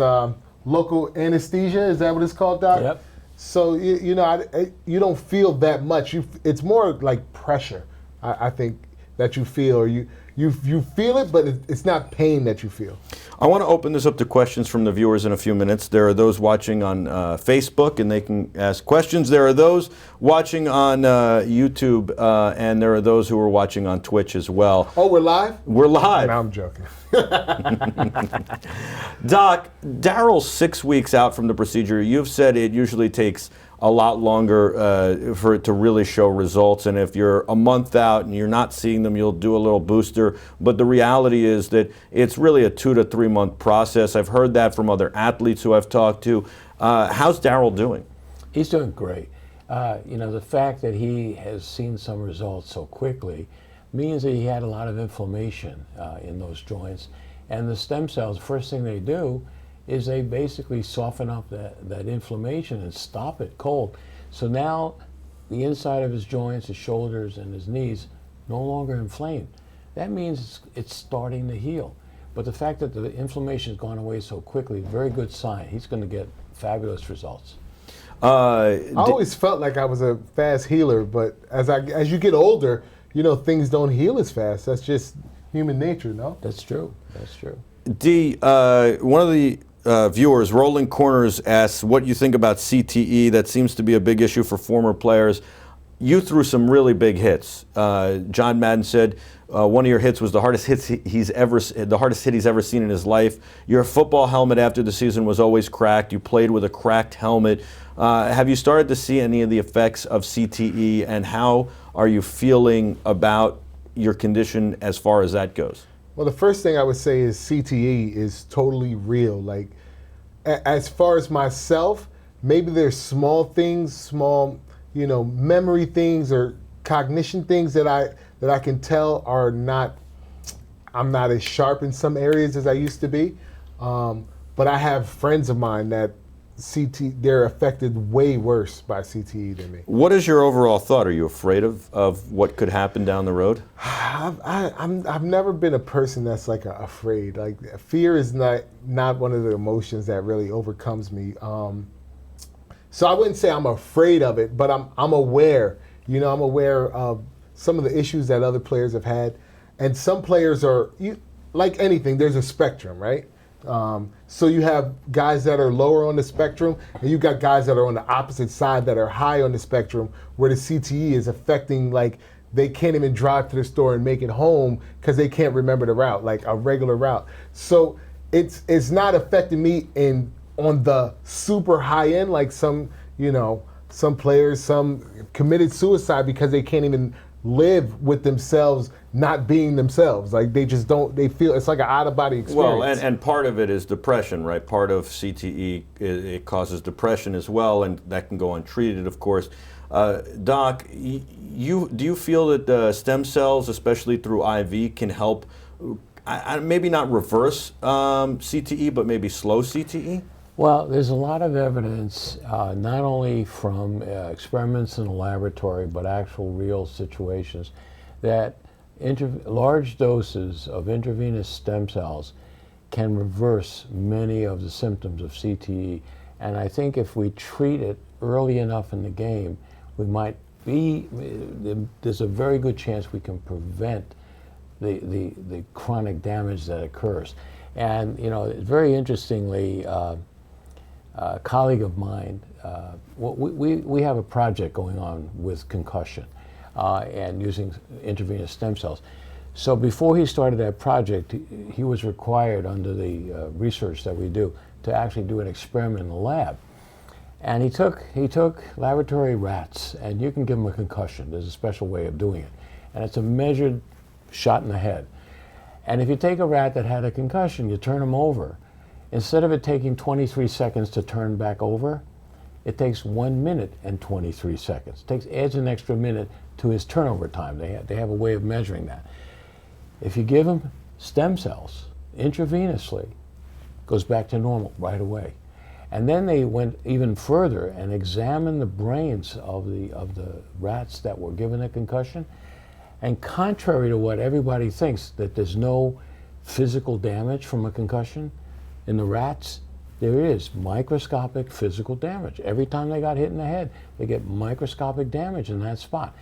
local anesthesia. Is that what it's called, Doc? Yep. So you don't feel that much. It's more like pressure. I think that you feel, or you feel it, but it's not pain that you feel. I want to open this up to questions from the viewers in a few minutes. There are those watching on Facebook, and they can ask questions. There are those watching on YouTube, and there are those who are watching on Twitch as well. Oh, we're live? We're live. No, I'm joking. Doc, Darrell's 6 weeks out from the procedure. You've said it usually takes a lot longer for it to really show results, and if you're a month out and you're not seeing them, you'll do a little booster. But the reality is that it's really a 2 to 3 month process. I've heard that from other athletes who I've talked to. How's Darrell doing? He's doing great. The fact that he has seen some results so quickly means that he had a lot of inflammation in those joints. And the stem cells, first thing they do is they basically soften up that inflammation and stop it cold. So now the inside of his joints, his shoulders and his knees, no longer inflamed. That means it's starting to heal. But the fact that the inflammation has gone away so quickly, very good sign. He's going to get fabulous results. I always felt like I was a fast healer, but as you get older, things don't heal as fast. That's just human nature, no? That's true. That's true. D, one of the viewers, Rolling Corners, asks what you think about CTE. That seems to be a big issue for former players. You threw some really big hits. John Madden said one of your hits was the hardest hit he's ever seen in his life. Your football helmet after the season was always cracked. You played with a cracked helmet. Have you started to see any of the effects of CTE, and how are you feeling about your condition as far as that goes? Well, the first thing I would say is CTE is totally real. Like, as far as myself, maybe there's small things, memory things or cognition things that I can tell are not. I'm not as sharp in some areas as I used to be, but I have friends of mine that they're affected way worse by CTE than me. What is your overall thought? Are you afraid of what could happen down the road? I've never been a person that's like afraid. Like, fear is not one of the emotions that really overcomes me. So I wouldn't say I'm afraid of it, but I'm aware. I'm aware of some of the issues that other players have had, and some players like anything. There's a spectrum, right? So you have guys that are lower on the spectrum, and you got guys that are on the opposite side that are high on the spectrum, where the CTE is affecting, like, they can't even drive to the store and make it home because they can't remember the route, like a regular route. So it's not affecting me on the super high end, like some players, some committed suicide because they can't even live with themselves not being themselves. Like, they just don't, they feel it's like an out-of-body experience. Well, and part of it is depression, right? Part of CTE, it causes depression as well, and that can go untreated, of course. Doc, do you feel that stem cells, especially through IV, can help, maybe not reverse CTE, but maybe slow CTE? Well, there's a lot of evidence, not only from experiments in the laboratory, but actual real situations, that large doses of intravenous stem cells can reverse many of the symptoms of CTE. And I think if we treat it early enough in the game, there's a very good chance we can prevent the chronic damage that occurs. And, very interestingly, a colleague of mine, we have a project going on with concussion and using intravenous stem cells. So before he started that project, he was required under the research that we do to actually do an experiment in the lab. And he took laboratory rats, and you can give them a concussion. There's a special way of doing it. And it's a measured shot in the head. And if you take a rat that had a concussion, you turn him over. Instead of it taking 23 seconds to turn back over, it takes 1 minute and 23 seconds. Adds an extra minute to his turnover time. They have a way of measuring that. If you give him stem cells intravenously, it goes back to normal right away. And then they went even further and examined the brains of the rats that were given a concussion. And contrary to what everybody thinks, that there's no physical damage from a concussion, in the rats, there is microscopic physical damage. Every time they got hit in the head, they get microscopic damage in that spot.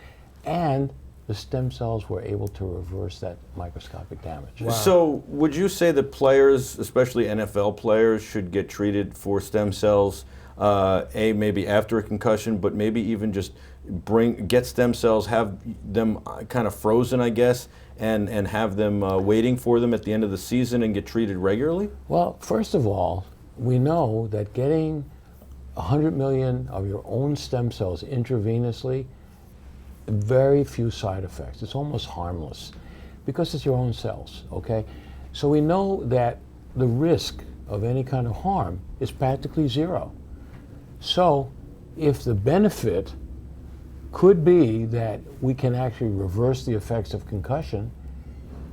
And the stem cells were able to reverse that microscopic damage. Wow. So would you say that players, especially NFL players, should get treated for stem cells, maybe after a concussion, but maybe even just get stem cells, have them kind of frozen, I guess, and have them waiting for them at the end of the season and get treated regularly? Well, first of all, we know that getting 100 million of your own stem cells intravenously, very few side effects. It's almost harmless because it's your own cells, okay? So we know that the risk of any kind of harm is practically zero. So if the benefit could be that we can actually reverse the effects of concussion,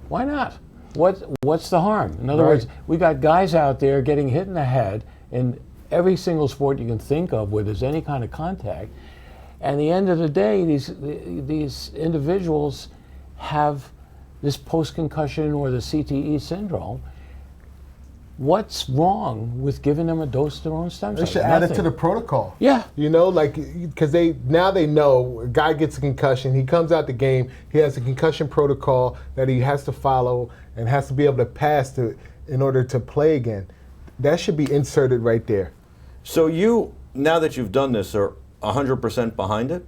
why not? What's the harm? In other words, we got guys out there getting hit in the head in every single sport you can think of where there's any kind of contact. And at the end of the day, these individuals have this post-concussion or the CTE syndrome. What's wrong with giving them a dose of their own stem cells? They should add it to the protocol. Yeah. Because now they know a guy gets a concussion, he comes out the game, he has a concussion protocol that he has to follow and has to be able to pass to in order to play again. That should be inserted right there. So you, now that you've done this, are 100% behind it?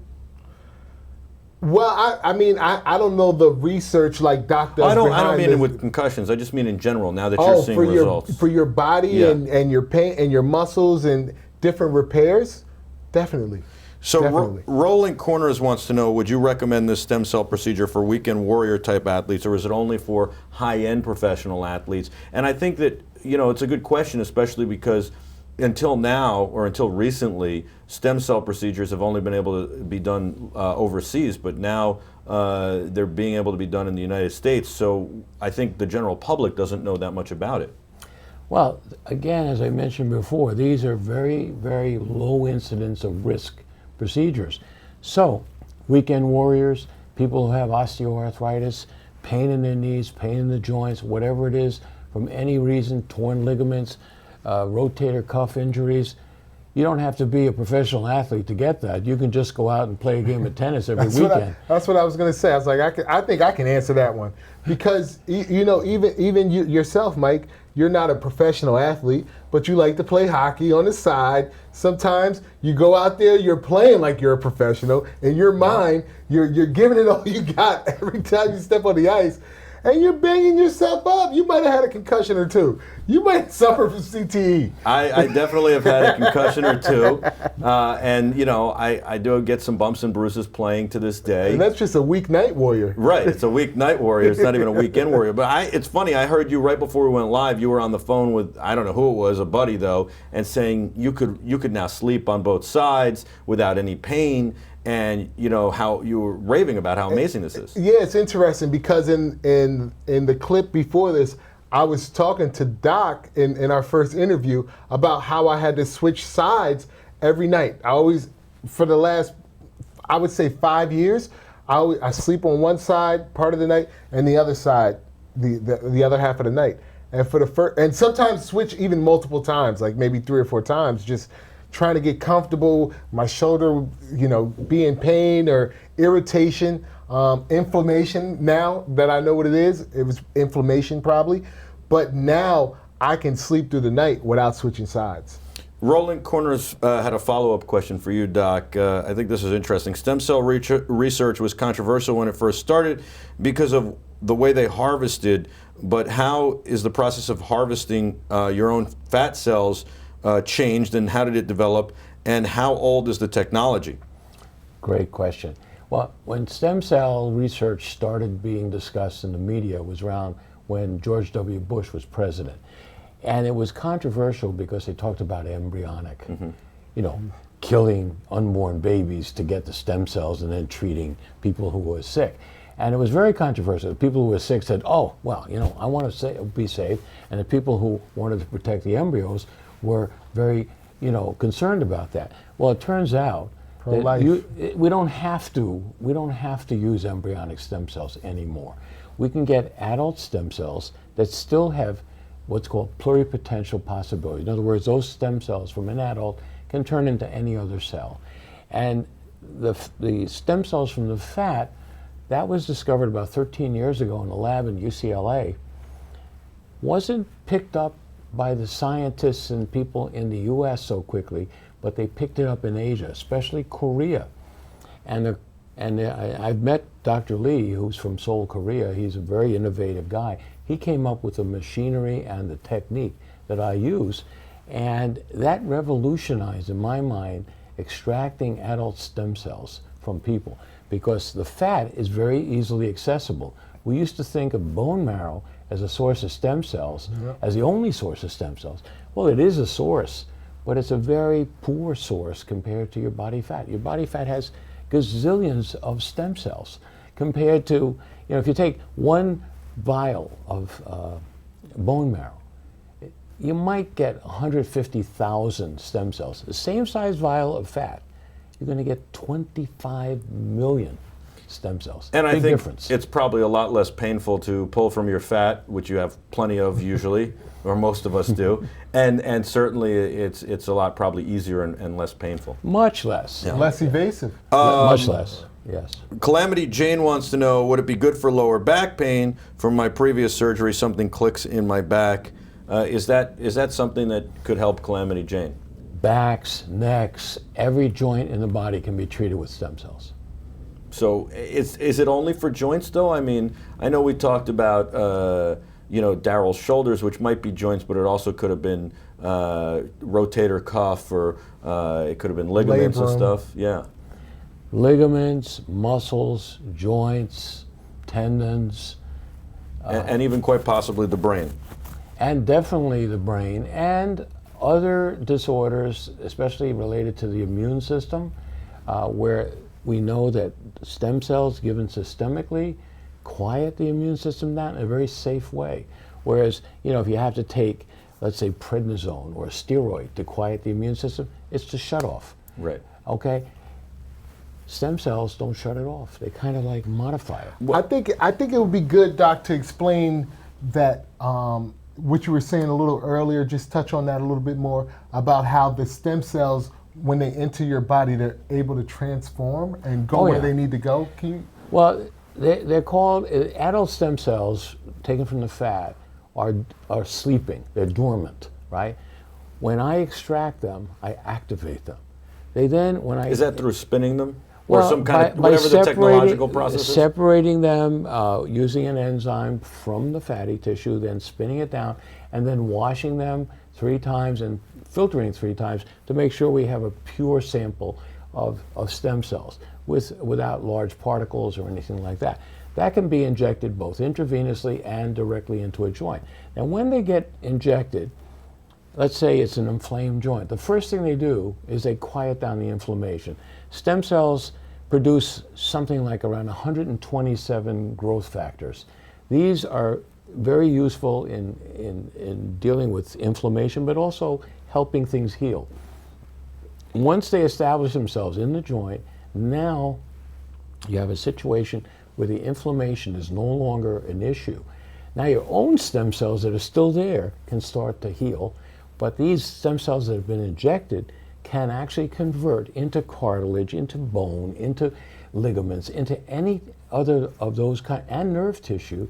Well, I don't know the research like doctors. I don't mean it with concussions. I just mean in general. Now that you're seeing for results for your body Yeah. and your pain and your muscles and different repairs, definitely. So Definitely. Rolling Corners wants to know: would you recommend this stem cell procedure for weekend warrior type athletes, or is it only for high-end professional athletes? And I think that it's a good question, especially because until now, or until recently, stem cell procedures have only been able to be done overseas, but now they're being able to be done in the United States. So I think the general public doesn't know that much about it. Well, again, as I mentioned before, these are very, very low incidence of risk procedures. So, weekend warriors, people who have osteoarthritis, pain in their knees, pain in the joints, whatever it is, from any reason, torn ligaments, rotator cuff injuries, you don't have to be a professional athlete to get that. You can just go out and play a game of tennis every weekend. That's what I was going to say. I was like, I think I can answer that one because even you yourself, Mike, you're not a professional athlete, but you like to play hockey on the side. Sometimes you go out there, you're playing like you're a professional. In your mind, you're giving it all you got every time you step on the ice. And you're banging yourself up. You might have had a concussion or two. You might suffer from CTE. I definitely have had a concussion or two, and I do get some bumps and bruises playing to this day. And that's just a weeknight warrior. Right, it's a weeknight warrior. It's not even a weekend warrior. But it's funny. I heard you right before we went live. You were on the phone with, I don't know who it was, a buddy though, and saying you could now sleep on both sides without any pain. And how you were raving about how amazing this is. Yeah, it's interesting because in the clip before this, I was talking to Doc in our first interview about how I had to switch sides every night. I always, for the last, I would say 5 years, I sleep on one side part of the night and the other side, the other half of the night. And for the first, and sometimes switch even multiple times, like maybe 3 or 4 times, just trying to get comfortable, my shoulder, be in pain or irritation, inflammation. Now that I know what it was inflammation probably, but now I can sleep through the night without switching sides. Rolling Corners had a follow-up question for you, Doc. I think this is interesting. Stem cell research was controversial when it first started because of the way they harvested, but how is the process of harvesting your own fat cells changed, and how did it develop, and how old is the technology? Great question. Well, when stem cell research started being discussed in the media was around when George W. Bush was president. And it was controversial because they talked about embryonic, killing unborn babies to get the stem cells and then treating people who were sick. And it was very controversial. The people who were sick said, oh, well, I want to be safe. And the people who wanted to protect the embryos were very, concerned about that. Well, it turns out that we don't have to use embryonic stem cells anymore. We can get adult stem cells that still have what's called pluripotential possibility. In other words, those stem cells from an adult can turn into any other cell. And the stem cells from the fat, that was discovered about 13 years ago in a lab in UCLA, wasn't picked up by the scientists and people in the US so quickly, but they picked it up in Asia, especially Korea. And I've met Dr. Lee, who's from Seoul, Korea. He's a very innovative guy. He came up with the machinery and the technique that I use, and that revolutionized, in my mind, extracting adult stem cells from people, because the fat is very easily accessible. We used to think of bone marrow as a source of stem cells, as the only source of stem cells. Well, it is a source, but it's a very poor source compared to your body fat. Your body fat has gazillions of stem cells compared to, if you take one vial of bone marrow, you might get 150,000 stem cells. The same size vial of fat, you're going to get 25 million stem cells. And Big I think difference. it's probably a lot less painful to pull from your fat, which you have plenty of usually, or most of us do, and certainly it's a lot probably easier and less painful. Much less. Less evasive. Much less, yes. Calamity Jane wants to know, would it be good for lower back pain? From my previous surgery, something clicks in my back. Is that something that could help Calamity Jane? Backs, necks, every joint in the body can be treated with stem cells. So is it only for joints though? I mean, I know we talked about Darrell's shoulders, which might be joints, but it also could have been rotator cuff, or it could have been ligaments and stuff. Yeah. Ligaments, muscles, joints, tendons. And even quite possibly the brain. And definitely the brain, and other disorders, especially related to the immune system, where we know that stem cells given systemically quiet the immune system down in a very safe way. Whereas, if you have to take, let's say, prednisone or a steroid to quiet the immune system, it's to shut off. Right. Okay? Stem cells don't shut it off. They kind of like modify it. I think it would be good, Doc, to explain that what you were saying a little earlier. Just touch on that a little bit more about how the stem cells, when they enter your body, they're able to transform and go where they need to go. Can you? Well, they're called adult stem cells taken from the fat are sleeping. They're dormant, right? When I extract them, I activate them. They then, when I is that through spinning them? Well, or some kind of whatever the technological process is? Separating them using an enzyme from the fatty tissue, then spinning it down, and then washing them 3 times and filtering 3 times to make sure we have a pure sample of stem cells without large particles or anything like that. That can be injected both intravenously and directly into a joint. Now, when they get injected, let's say it's an inflamed joint, the first thing they do is they quiet down the inflammation. Stem cells produce something like around 127 growth factors. These are very useful in dealing with inflammation, but also helping things heal. Once they establish themselves in the joint, now you have a situation where the inflammation is no longer an issue. Now your own stem cells that are still there can start to heal, but these stem cells that have been injected can actually convert into cartilage, into bone, into ligaments, into any other of those kind, and nerve tissue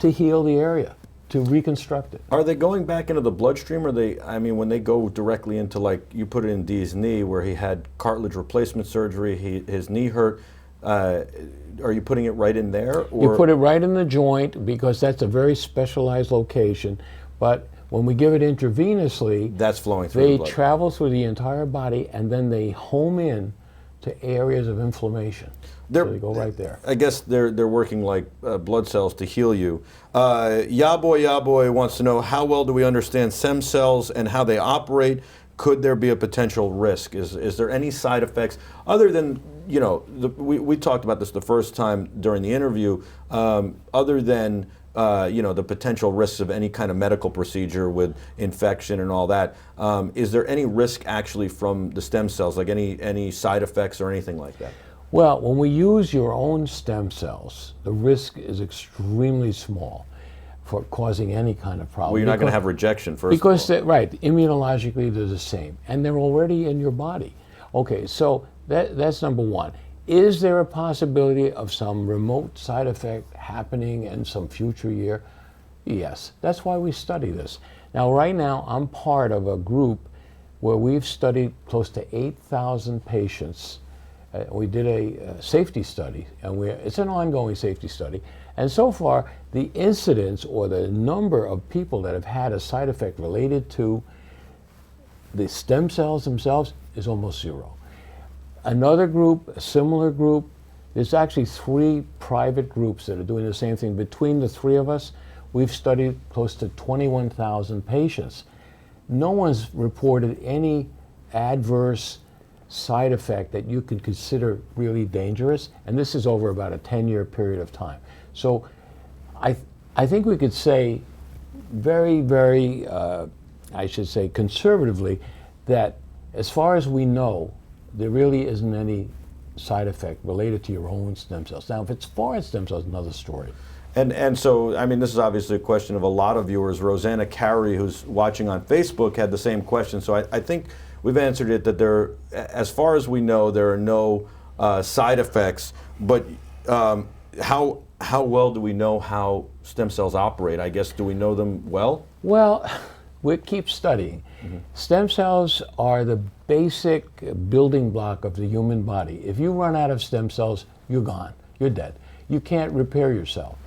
to heal the area, to reconstruct it. Are they going back into the bloodstream, or when they go directly into, like you put it in Dee's knee where he had cartilage replacement surgery, his knee hurt, are you putting it right in there? Or? You put it right in the joint because that's a very specialized location, but when we give it intravenously, that's flowing through they the blood. travel through the entire body, and then they home in to areas of inflammation. So they go right there. I guess they're working like blood cells to heal you. Yaboy wants to know, how well do we understand stem cells and how they operate? Could there be a potential risk? Is there any side effects other than, we talked about this the first time during the interview, other than the potential risks of any kind of medical procedure with infection and all that. Is there any risk actually from the stem cells, like any side effects or anything like that? Well, when we use your own stem cells, the risk is extremely small for causing any kind of problem. Well, you're not going to have rejection first because of all. Right, immunologically they're the same, and they're already in your body. Okay, so that's number one. Is there a possibility of some remote side effect happening in some future year? Yes, that's why we study this. Now, right now, I'm part of a group where we've studied close to 8,000 patients. We did a safety study, and it's an ongoing safety study. And so far, the incidence or the number of people that have had a side effect related to the stem cells themselves is almost 0. Another group, a similar group, there's actually 3 private groups that are doing the same thing. Between the 3 of us, we've studied close to 21,000 patients. No one's reported any adverse side effect that you could consider really dangerous, and this is over about a 10-year period of time. So I think we could say very, very, I should say conservatively, that as far as we know, there really isn't any side effect related to your own stem cells. Now, if it's foreign stem cells, another story. And so, this is obviously a question of a lot of viewers. Rosanna Carey, who's watching on Facebook, had the same question. So I think we've answered it, that there, as far as we know, there are no side effects. But how well do we know how stem cells operate? I guess, do we know them well? Well, we keep studying. Stem cells are the basic building block of the human body. If you run out of stem cells, you're gone. You're dead. You can't repair yourself.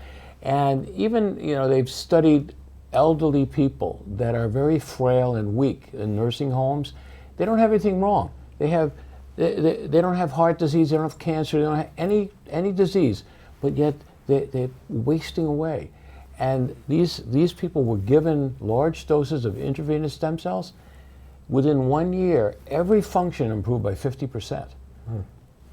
And even, they've studied elderly people that are very frail and weak in nursing homes. They don't have anything wrong. They don't have heart disease, they don't have cancer, they don't have any disease, but yet they're wasting away. And these people were given large doses of intravenous stem cells. Within 1 year, every function improved by 50%.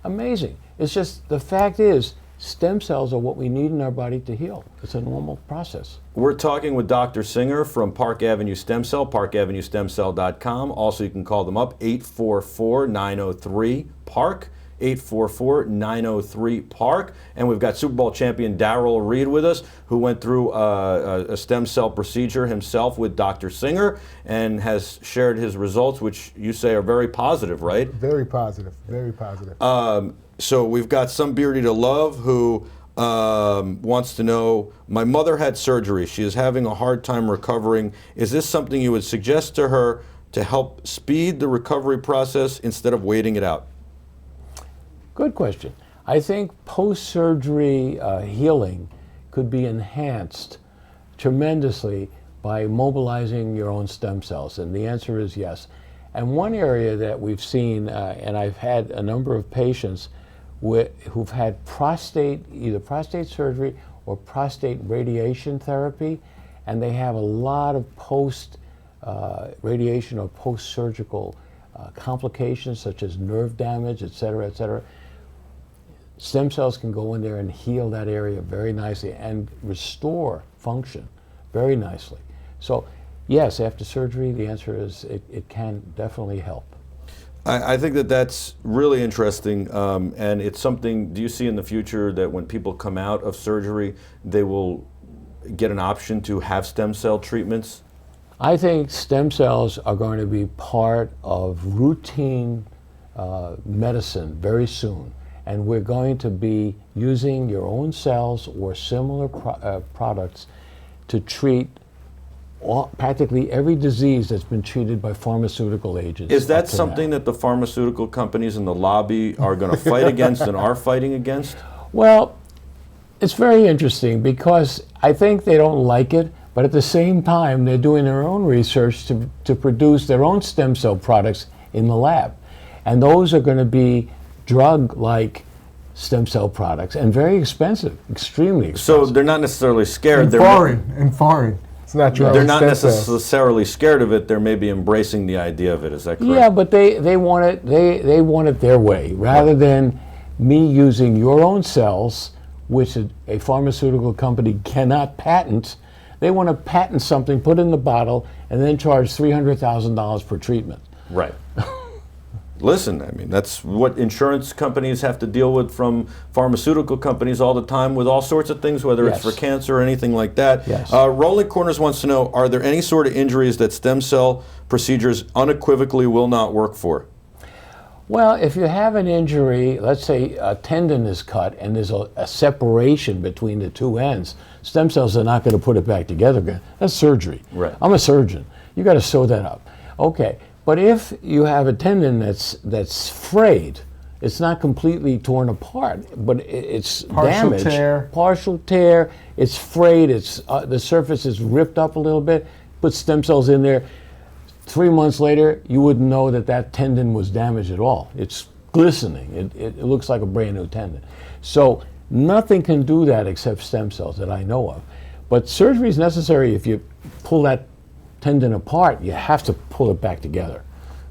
Amazing. It's just, the fact is, stem cells are what we need in our body to heal. It's a normal process. We're talking with Dr. Singer from Park Avenue Stem Cell, parkavenuestemcell.com. Also, you can call them up, 844-903-PARK, 844-903-PARK. And we've got Super Bowl champion Darrell Reid with us, who went through a stem cell procedure himself with Dr. Singer and has shared his results, which you say are very positive, right? Very positive, very positive. So we've got Some Beardy to Love, who wants to know, my mother had surgery. She is having a hard time recovering. Is this something you would suggest to her to help speed the recovery process instead of waiting it out? Good question. I think post-surgery healing could be enhanced tremendously by mobilizing your own stem cells, and the answer is yes. And one area that we've seen, and I've had a number of patients who've had either prostate surgery or prostate radiation therapy, and they have a lot of post-radiation or post-surgical complications such as nerve damage, et cetera, et cetera. Stem cells can go in there and heal that area very nicely and restore function very nicely. So yes, after surgery, the answer is it can definitely help. I think that's really interesting, and it's something, do you see in the future that when people come out of surgery, they will get an option to have stem cell treatments? I think stem cells are going to be part of routine medicine very soon, and we're going to be using your own cells or similar products to treat practically every disease that's been treated by pharmaceutical agents. Is that something that the pharmaceutical companies and the lobby are going to fight against and are fighting against? Well, it's very interesting because I think they don't like it, but at the same time, they're doing their own research to produce their own stem cell products in the lab. And those are going to be drug-like stem cell products and very expensive, extremely expensive. So they're not necessarily scared. And foreign. It's not your They're own not stem cells. necessarily scared of it. They're maybe embracing the idea of it. Is that correct? Yeah, but they want it. They want it their way, rather than me using your own cells, which a pharmaceutical company cannot patent. They want to patent something, put it in the bottle, and then charge $300,000 per treatment. Right. Listen, I mean, that's what insurance companies have to deal with from pharmaceutical companies all the time with all sorts of things, whether it's for cancer or anything like that. Yes. Rolling Corners wants to know, are there any sort of injuries that stem cell procedures unequivocally will not work for? Well, if you have an injury, let's say a tendon is cut and there's a separation between the two ends, stem cells are not going to put it back together again. That's surgery. Right. I'm a surgeon. You got to sew that up. Okay. But if you have a tendon that's frayed, it's not completely torn apart, but it's damaged. Partial tear. It's frayed. It's the surface is ripped up a little bit. Put stem cells in there. 3 months later, you wouldn't know that tendon was damaged at all. It's glistening. It looks like a brand new tendon. So nothing can do that except stem cells that I know of. But surgery is necessary if you pull that tendon apart. You have to pull it back together.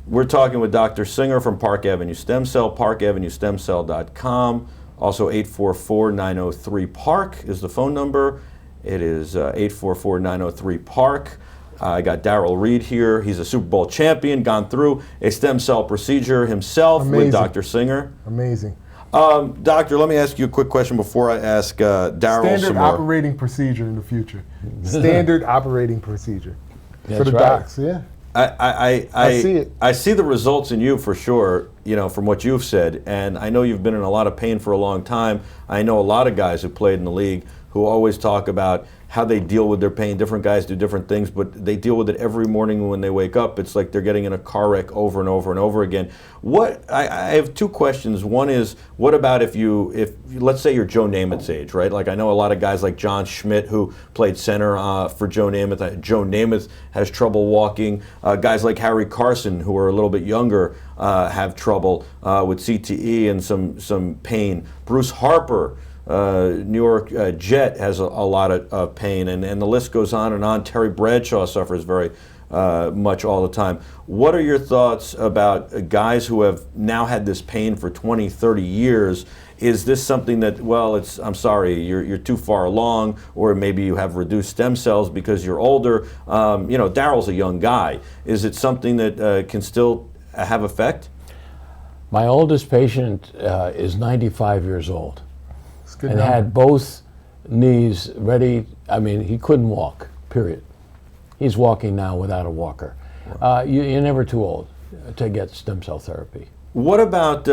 We're talking with Dr. Singer from Park Avenue Stem Cell, parkavenuestemcell.com. Also 844-903-PARK is the phone number. It is 844-903-PARK. I got Darrell Reid here. He's a Super Bowl champion, gone through a stem cell procedure himself with Dr. Singer. Amazing. Doctor, let me ask you a quick question before I ask Darrell some more. Standard operating procedure in the future. Standard operating procedure. That's for the right. docs, yeah. I see it. I see the results in you for sure, from what you've said, and I know you've been in a lot of pain for a long time. I know a lot of guys who played in the league who always talk about how they deal with their pain. Different guys do different things, but they deal with it every morning when they wake up. It's like they're getting in a car wreck over and over and over again. I have two questions. One is, what about if let's say you're Joe Namath's age, right? Like, I know a lot of guys like John Schmidt, who played center for Joe Namath. Joe Namath has trouble walking. Guys like Harry Carson, who are a little bit younger, have trouble with CTE and some pain. Bruce Harper, New York Jet, has a lot of pain, and the list goes on and on. Terry Bradshaw suffers very much all the time. What are your thoughts about guys who have now had this pain for 20, 30 years? Is this something that, well, I'm sorry, you're too far along, or maybe you have reduced stem cells because you're older? Darrell's a young guy. Is it something that can still have effect? My oldest patient is 95 years old. And had both knees ready. I mean, he couldn't walk, period. He's walking now without a walker. You're never too old to get stem cell therapy. What about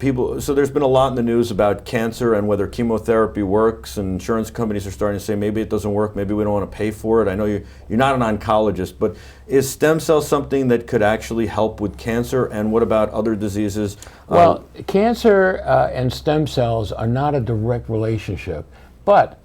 people? So there's been a lot in the news about cancer and whether chemotherapy works, and insurance companies are starting to say maybe it doesn't work, maybe we don't want to pay for it. I know you're not an oncologist, but is stem cell something that could actually help with cancer? And what about other diseases? Well, cancer and stem cells are not a direct relationship, but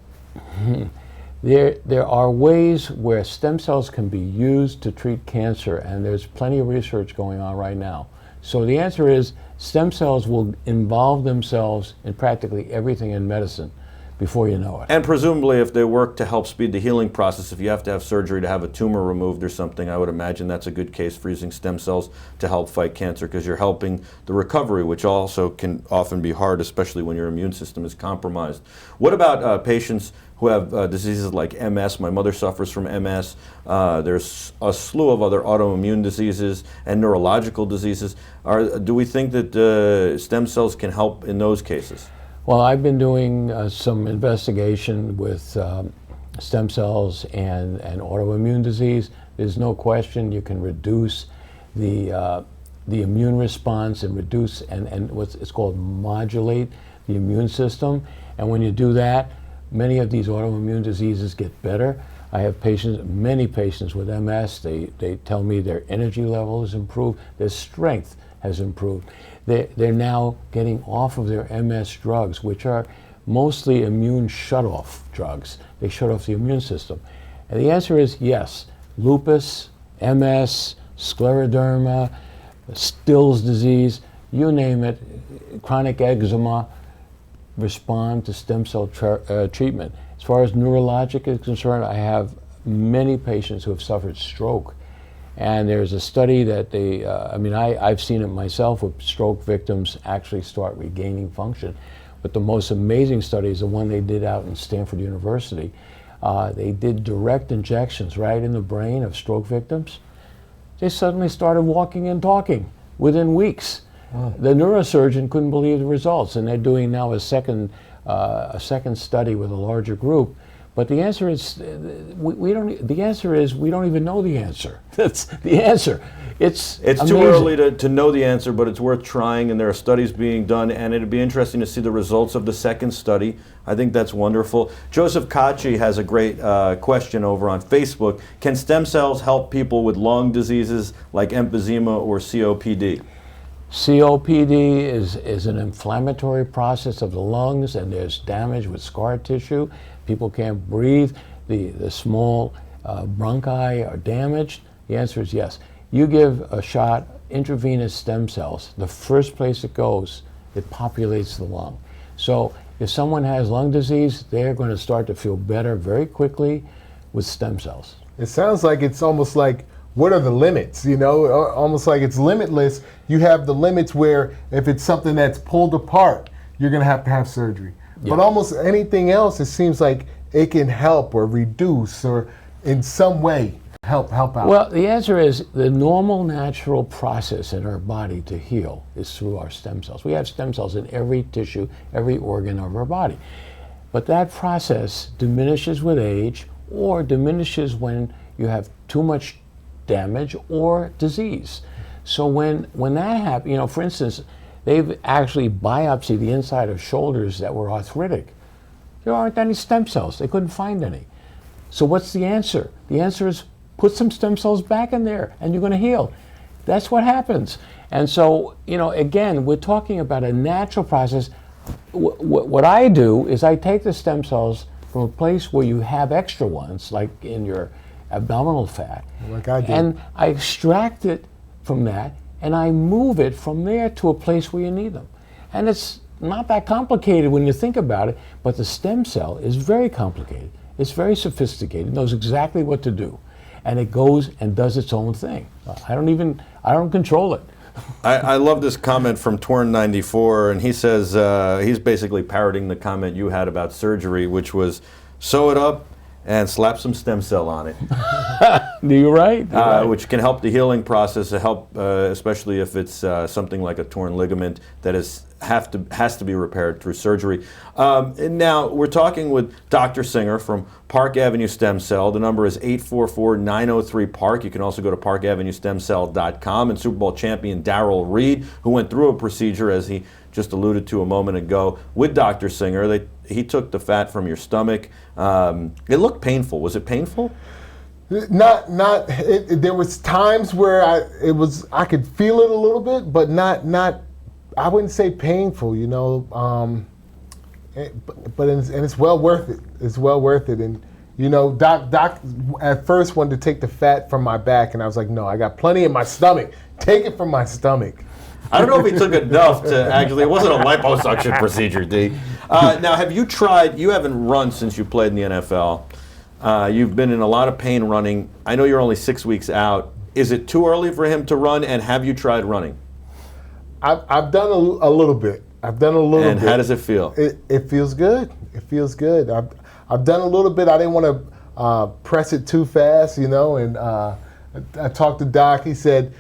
there are ways where stem cells can be used to treat cancer, and there's plenty of research going on right now. So the answer is stem cells will involve themselves in practically everything in medicine before you know it. And presumably if they work to help speed the healing process, if you have to have surgery to have a tumor removed or something, I would imagine that's a good case for using stem cells to help fight cancer, because you're helping the recovery, which also can often be hard, especially when your immune system is compromised. What about patients who have diseases like MS? My mother suffers from MS. There's a slew of other autoimmune diseases and neurological diseases. Do we think that stem cells can help in those cases? Well, I've been doing some investigation with stem cells and autoimmune disease. There's no question you can reduce the immune response and reduce and it's called modulate the immune system. And when you do that, many of these autoimmune diseases get better. I have many patients with MS. They tell me their energy level has improved, their strength has improved. They're now getting off of their MS drugs, which are mostly immune shut-off drugs. They shut off the immune system. And the answer is yes. Lupus, MS, scleroderma, Still's disease, you name it, chronic eczema, respond to stem cell treatment. As far as neurologic is concerned, I have many patients who have suffered stroke. And there's a study that I've seen it myself, with stroke victims actually start regaining function. But the most amazing study is the one they did out in Stanford University. They did direct injections right in the brain of stroke victims. They suddenly started walking and talking within weeks. Wow. The neurosurgeon couldn't believe the results, and they're doing now a second study with a larger group. But the answer is we don't even know the answer. That's the answer. It's too early to know the answer, but it's worth trying, and there are studies being done, and it'd be interesting to see the results of the second study. I think that's wonderful. Joseph Kachi has a great question over on Facebook. Can stem cells help people with lung diseases like emphysema or COPD? COPD is an inflammatory process of the lungs, and there's damage with scar tissue. People can't breathe. The small bronchi are damaged. The answer is yes. You give a shot, intravenous stem cells, the first place it goes, it populates the lung. So if someone has lung disease, they're going to start to feel better very quickly with stem cells. It sounds like it's almost like, what are the limits? Almost like it's limitless. You have the limits where if it's something that's pulled apart, you're going to have surgery. Yeah. But almost anything else, it seems like it can help or reduce or in some way help out. Well, the answer is the normal natural process in our body to heal is through our stem cells. We have stem cells in every tissue, every organ of our body. But that process diminishes with age, or diminishes when you have too much damage or disease. So when that happens, for instance, they've actually biopsied the inside of shoulders that were arthritic. There aren't any stem cells. They couldn't find any. So what's the answer? The answer is put some stem cells back in there and you're going to heal. That's what happens. And so, again, we're talking about a natural process. What I do is I take the stem cells from a place where you have extra ones, like in your abdominal fat, Like I do. and I extract it from that and I move it from there to a place where you need them. And it's not that complicated when you think about it, but the stem cell is very complicated. It's very sophisticated, it knows exactly what to do. And it goes and does its own thing. I don't control it. I love this comment from Torn94, and he says he's basically parroting the comment you had about surgery, which was sew it up and slap some stem cell on it. You're right. Which can help the healing process, especially if it's something like a torn ligament that has to be repaired through surgery. And now we're talking with Dr. Singer from Park Avenue Stem Cell. The number is 844-903-PARK. You can also go to parkavenuestemcell.com. And Super Bowl champion Darrell Reid, who went through a procedure, as he just alluded to a moment ago, with Dr. Singer. He took the fat from your stomach. It looked painful. Was it painful? There was times where I could feel it a little bit, but not. I wouldn't say painful, but it's well worth it. It's well worth it, and Doc at first wanted to take the fat from my back, and I was like, no, I got plenty in my stomach. Take it from my stomach. I don't know if he took enough to actually. It wasn't a liposuction procedure, D. Now, have you tried? You haven't run since you played in the NFL. You've been in a lot of pain running. I know you're only 6 weeks out. Is it too early for him to run? And have you tried running? I've done a little bit. I've done a little bit. And how does it feel? It feels good. It feels good. I've done a little bit. I didn't want to press it too fast, and I talked to Doc. He said,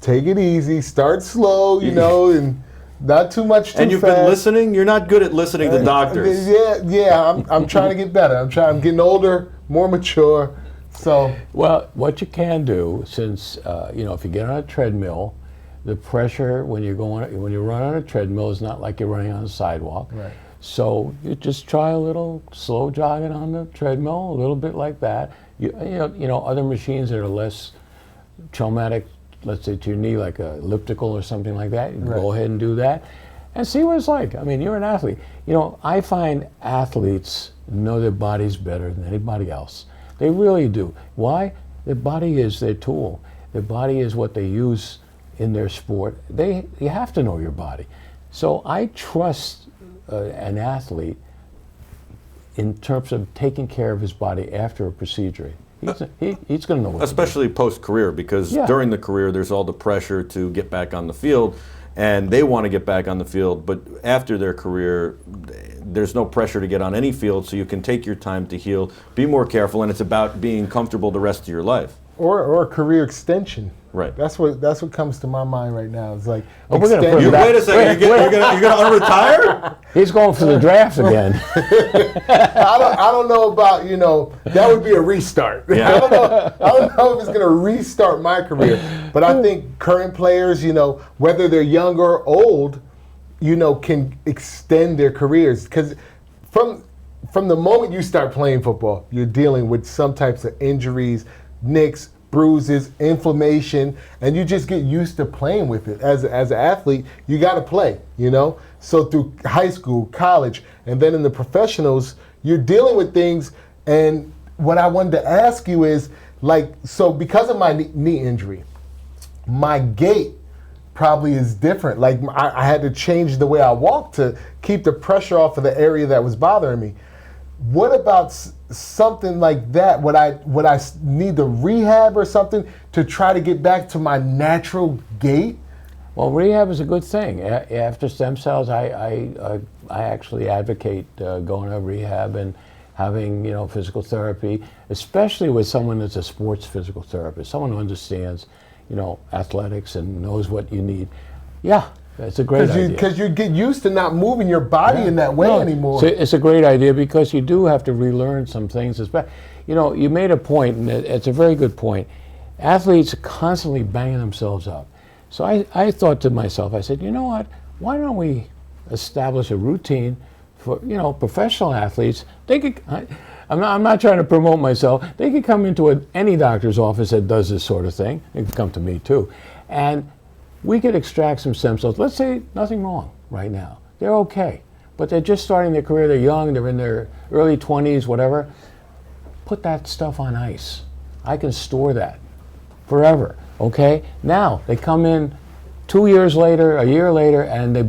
take it easy, start slow, and not too much too fast. And you've been listening? You're not good at listening to doctors. Yeah. I'm trying to get better. I'm getting older, more mature. So. Well, what you can do, since if you get on a treadmill, the pressure when you run on a treadmill is not like you're running on a sidewalk. Right. So you just try a little slow jogging on the treadmill, a little bit like that. Other machines that are less traumatic, let's say to your knee, like a elliptical or something like that. You can go ahead and do that, and see what it's like. I mean, you're an athlete. I find athletes know their bodies better than anybody else. They really do. Why? Their body is their tool. Their body is what they use in their sport. You have to know your body. So I trust an athlete in terms of taking care of his body after a procedure. He's going to know what especially post-career, because during the career there's all the pressure to get back on the field, and they want to get back on the field, but after their career there's no pressure to get on any field, so you can take your time to heal, be more careful, and it's about being comfortable the rest of your life. Or a career extension. Right. That's what comes to my mind right now. It's like, we're gonna put him wait a second. You're gonna unretire? He's going for the draft again. I don't know about, that would be a restart. Yeah. I don't know if it's going to restart my career. But I think current players, whether they're young or old, can extend their careers. Because from the moment you start playing football, you're dealing with some types of injuries, nicks, bruises, inflammation, and you just get used to playing with it. As an athlete, you got to play, So through high school, college, and then in the professionals, you're dealing with things. And what I wanted to ask you is, so because of my knee injury, my gait probably is different. Like I had to change the way I walk to keep the pressure off of the area that was bothering me. What about something like that? Would I need the rehab or something to try to get back to my natural gait? Well, rehab is a good thing. After stem cells, I actually advocate going to rehab and having physical therapy, especially with someone that's a sports physical therapist, someone who understands athletics and knows what you need. Yeah. It's a great idea. Because you get used to not moving your body in that way anymore. So it's a great idea because you do have to relearn some things. You made a point, and it's a very good point. Athletes are constantly banging themselves up. So I thought to myself, I said, you know what? Why don't we establish a routine for professional athletes, they could. I'm not trying to promote myself. They could come into any doctor's office that does this sort of thing. They could come to me too, and we could extract some stem cells. Let's say nothing wrong right now. They're okay, but they're just starting their career. They're young. They're in their early 20s, whatever. Put that stuff on ice. I can store that forever. Okay. Now they come in 2 years later, a year later, and they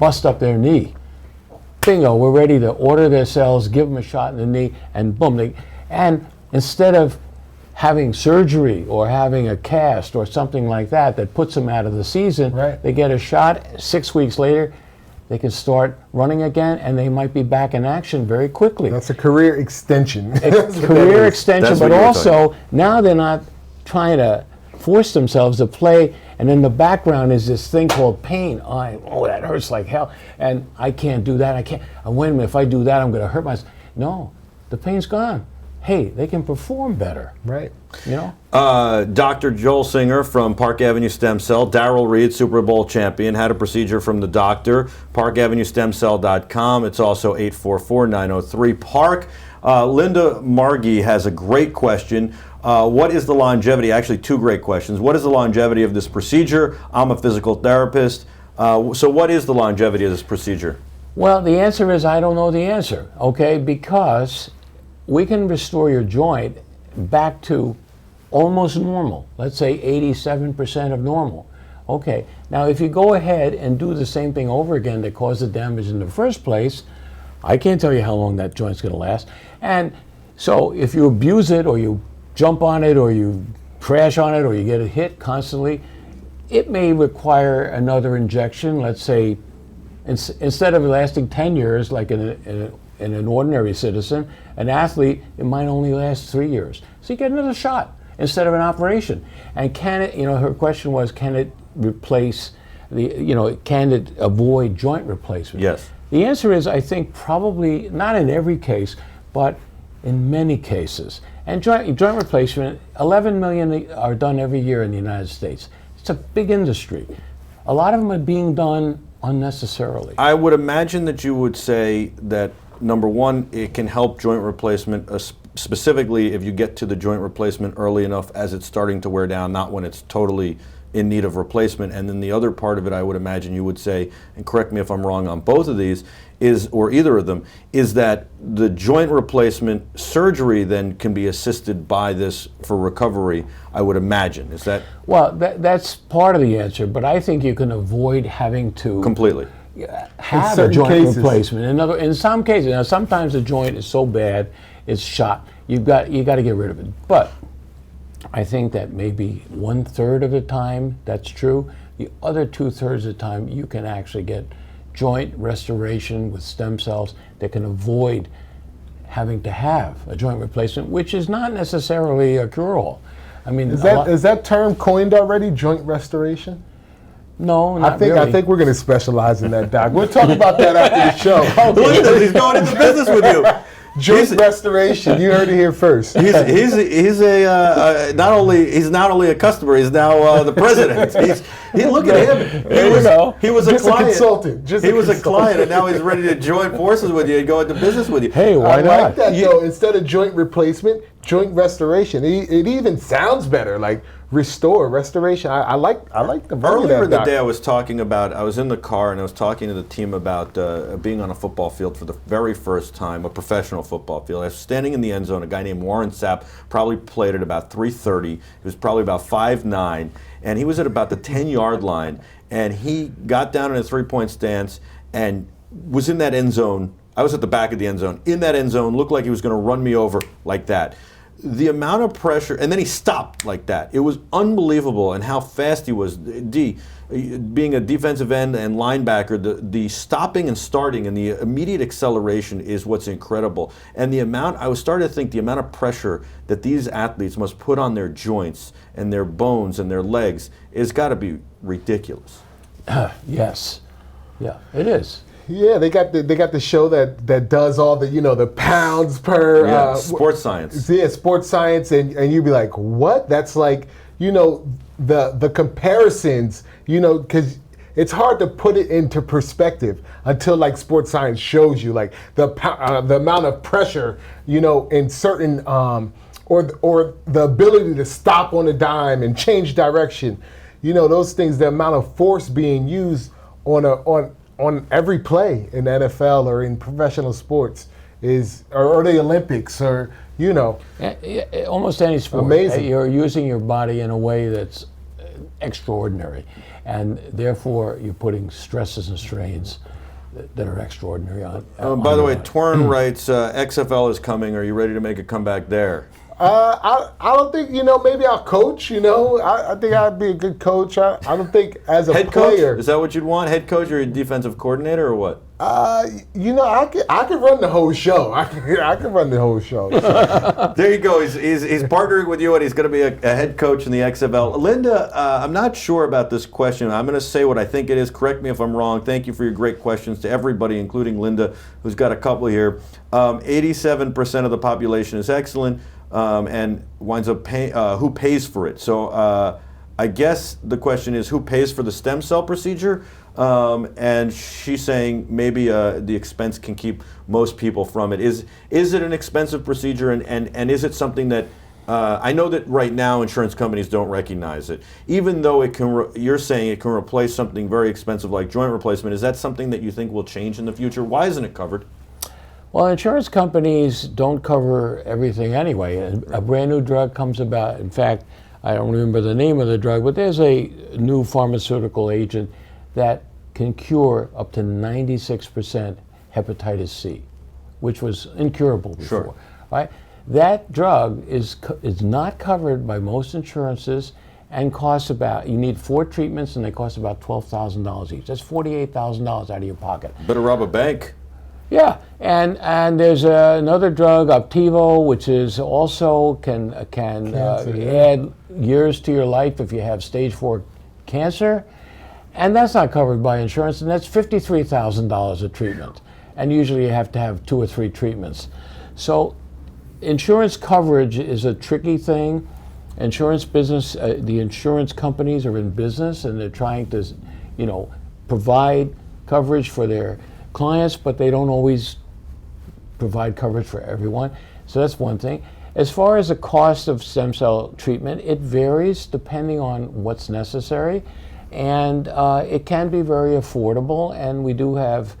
bust up their knee. Bingo, we're ready to order their cells, give them a shot in the knee, and boom. And instead of having surgery or having a cast or something like that puts them out of the season, right. They get a shot. 6 weeks later, they can start running again, and they might be back in action very quickly. That's a career extension. Career extension, That's but what you're also now they're not trying to force themselves to play, and in the background is this thing called pain. Oh, that hurts like hell, and I can't do that. I can't. Wait a minute, if I do that, I'm going to hurt myself. No, the pain's gone. Hey, they can perform better. Right. Dr. Joel Singer from Park Avenue Stem Cell, Darrell Reid, Super Bowl champion, had a procedure from the doctor. ParkAvenueStemCell.com. It's also 844-903-PARK. Linda Margie has a great question. What is the longevity? Actually, two great questions. What is the longevity of this procedure? I'm a physical therapist. So what is the longevity of this procedure? Well, the answer is I don't know the answer, okay? Because we can restore your joint back to almost normal. Let's say 87% of normal. Okay, now if you go ahead and do the same thing over again that caused the damage in the first place, I can't tell you how long that joint's going to last. And so if you abuse it or you jump on it or you crash on it or you get a hit constantly, it may require another injection. Let's say instead of lasting 10 years like in an ordinary citizen, an athlete, it might only last 3 years. So you get another shot instead of an operation. And can it, her question was, can it replace can it avoid joint replacement? Yes. The answer is, I think probably not in every case, but in many cases. And joint replacement, 11 million are done every year in the United States. It's a big industry. A lot of them are being done unnecessarily. I would imagine that you would say that, number one, it can help joint replacement, specifically if you get to the joint replacement early enough as it's starting to wear down, not when it's totally in need of replacement. And then the other part of it, I would imagine you would say, and correct me if I'm wrong on both of these, or either of them, is that the joint replacement surgery then can be assisted by this for recovery, I would imagine. Is that? Well, that's part of the answer, but I think you can avoid having to Completely. have a joint replacement. In some cases, now sometimes the joint is so bad, it's shot. You got to get rid of it. But I think that maybe 1/3 of the time that's true. The other 2/3 of the time you can actually get joint restoration with stem cells that can avoid having to have a joint replacement, which is not necessarily a cure-all. I mean, is that term coined already? Joint restoration? No, not really. I think we're going to specialize in that, Doc. We'll talk about that after the show. Look at this, he's going into business with you. Joint restoration. You heard it here first. He's not only a customer. He's now the president. Look at him. He was a just client. A consultant. He was a client, and now he's ready to join forces with you and go into business with you. Hey, why not? I like that though. Instead of joint replacement, joint restoration. It even sounds better. Like restoration. I like the Earlier in the day, I was in the car and I was talking to the team about being on a football field for the very first time, a professional football field. I was standing in the end zone. A guy named Warren Sapp probably played at about 3:30. He was probably about 5'9", and he was at about the 10-yard line. And he got down in a three-point stance and was in that end zone. I was at the back of the end zone. In that end zone, looked like he was going to run me over like that. The amount of pressure, and then he stopped like that. It was unbelievable, and how fast he was. Being a defensive end and linebacker, the stopping and starting and the immediate acceleration is what's incredible. And I was starting to think the amount of pressure that these athletes must put on their joints and their bones and their legs is got to be ridiculous. Yes, yeah, it is. Yeah, they got the show that does all the the pounds per sports science. Yeah, sports science, and you'd be like, what? That's like the comparisons, because it's hard to put it into perspective until like sports science shows you like the amount of pressure, in certain or the ability to stop on a dime and change direction. Those things, the amount of force being used on every play in the NFL or in professional sports or the Olympics or. Almost any sport. Amazing. You're using your body in a way that's extraordinary, and therefore you're putting stresses and strains that are extraordinary on. By the way, Torrin writes, XFL is coming. Are you ready to make a comeback there? I don't think, maybe I'll coach, I think I'd be a good coach. I don't think as a Head player. coach? Is that what you'd want? Head coach or a defensive coordinator or what? I could run the whole show. I could run the whole show. There you go. He's partnering with you, and he's going to be a head coach in the XFL. Linda, I'm not sure about this question. I'm going to say what I think it is. Correct me if I'm wrong. Thank you for your great questions to everybody, including Linda, who's got a couple here. 87% of the population is excellent. And winds up paying, who pays for it? So I guess the question is who pays for the stem cell procedure? And she's saying maybe the expense can keep most people from it. Is it an expensive procedure, and is it something that I know that right now insurance companies don't recognize it, even though it can. You're saying it can replace something very expensive like joint replacement. Is that something that you think will change in the future? Why isn't it covered? Well, insurance companies don't cover everything anyway. A brand new drug comes about. In fact, I don't remember the name of the drug, but there's a new pharmaceutical agent that can cure up to 96% hepatitis C, which was incurable before. Sure. Right? That drug is not covered by most insurances and costs about, you need 4 treatments and they cost about $12,000 each. That's $48,000 out of your pocket. Better rob a bank. Yeah, and there's another drug, Optivo, which is also can add years to your life if you have stage 4 cancer, and that's not covered by insurance, and that's $53,000 a treatment, and usually you have to have 2 or 3 treatments. So insurance coverage is a tricky thing. Insurance business, the insurance companies are in business, and they're trying to, provide coverage for their clients, but they don't always provide coverage for everyone. So that's one thing. As far as the cost of stem cell treatment, it varies depending on what's necessary, and it can be very affordable. And we do have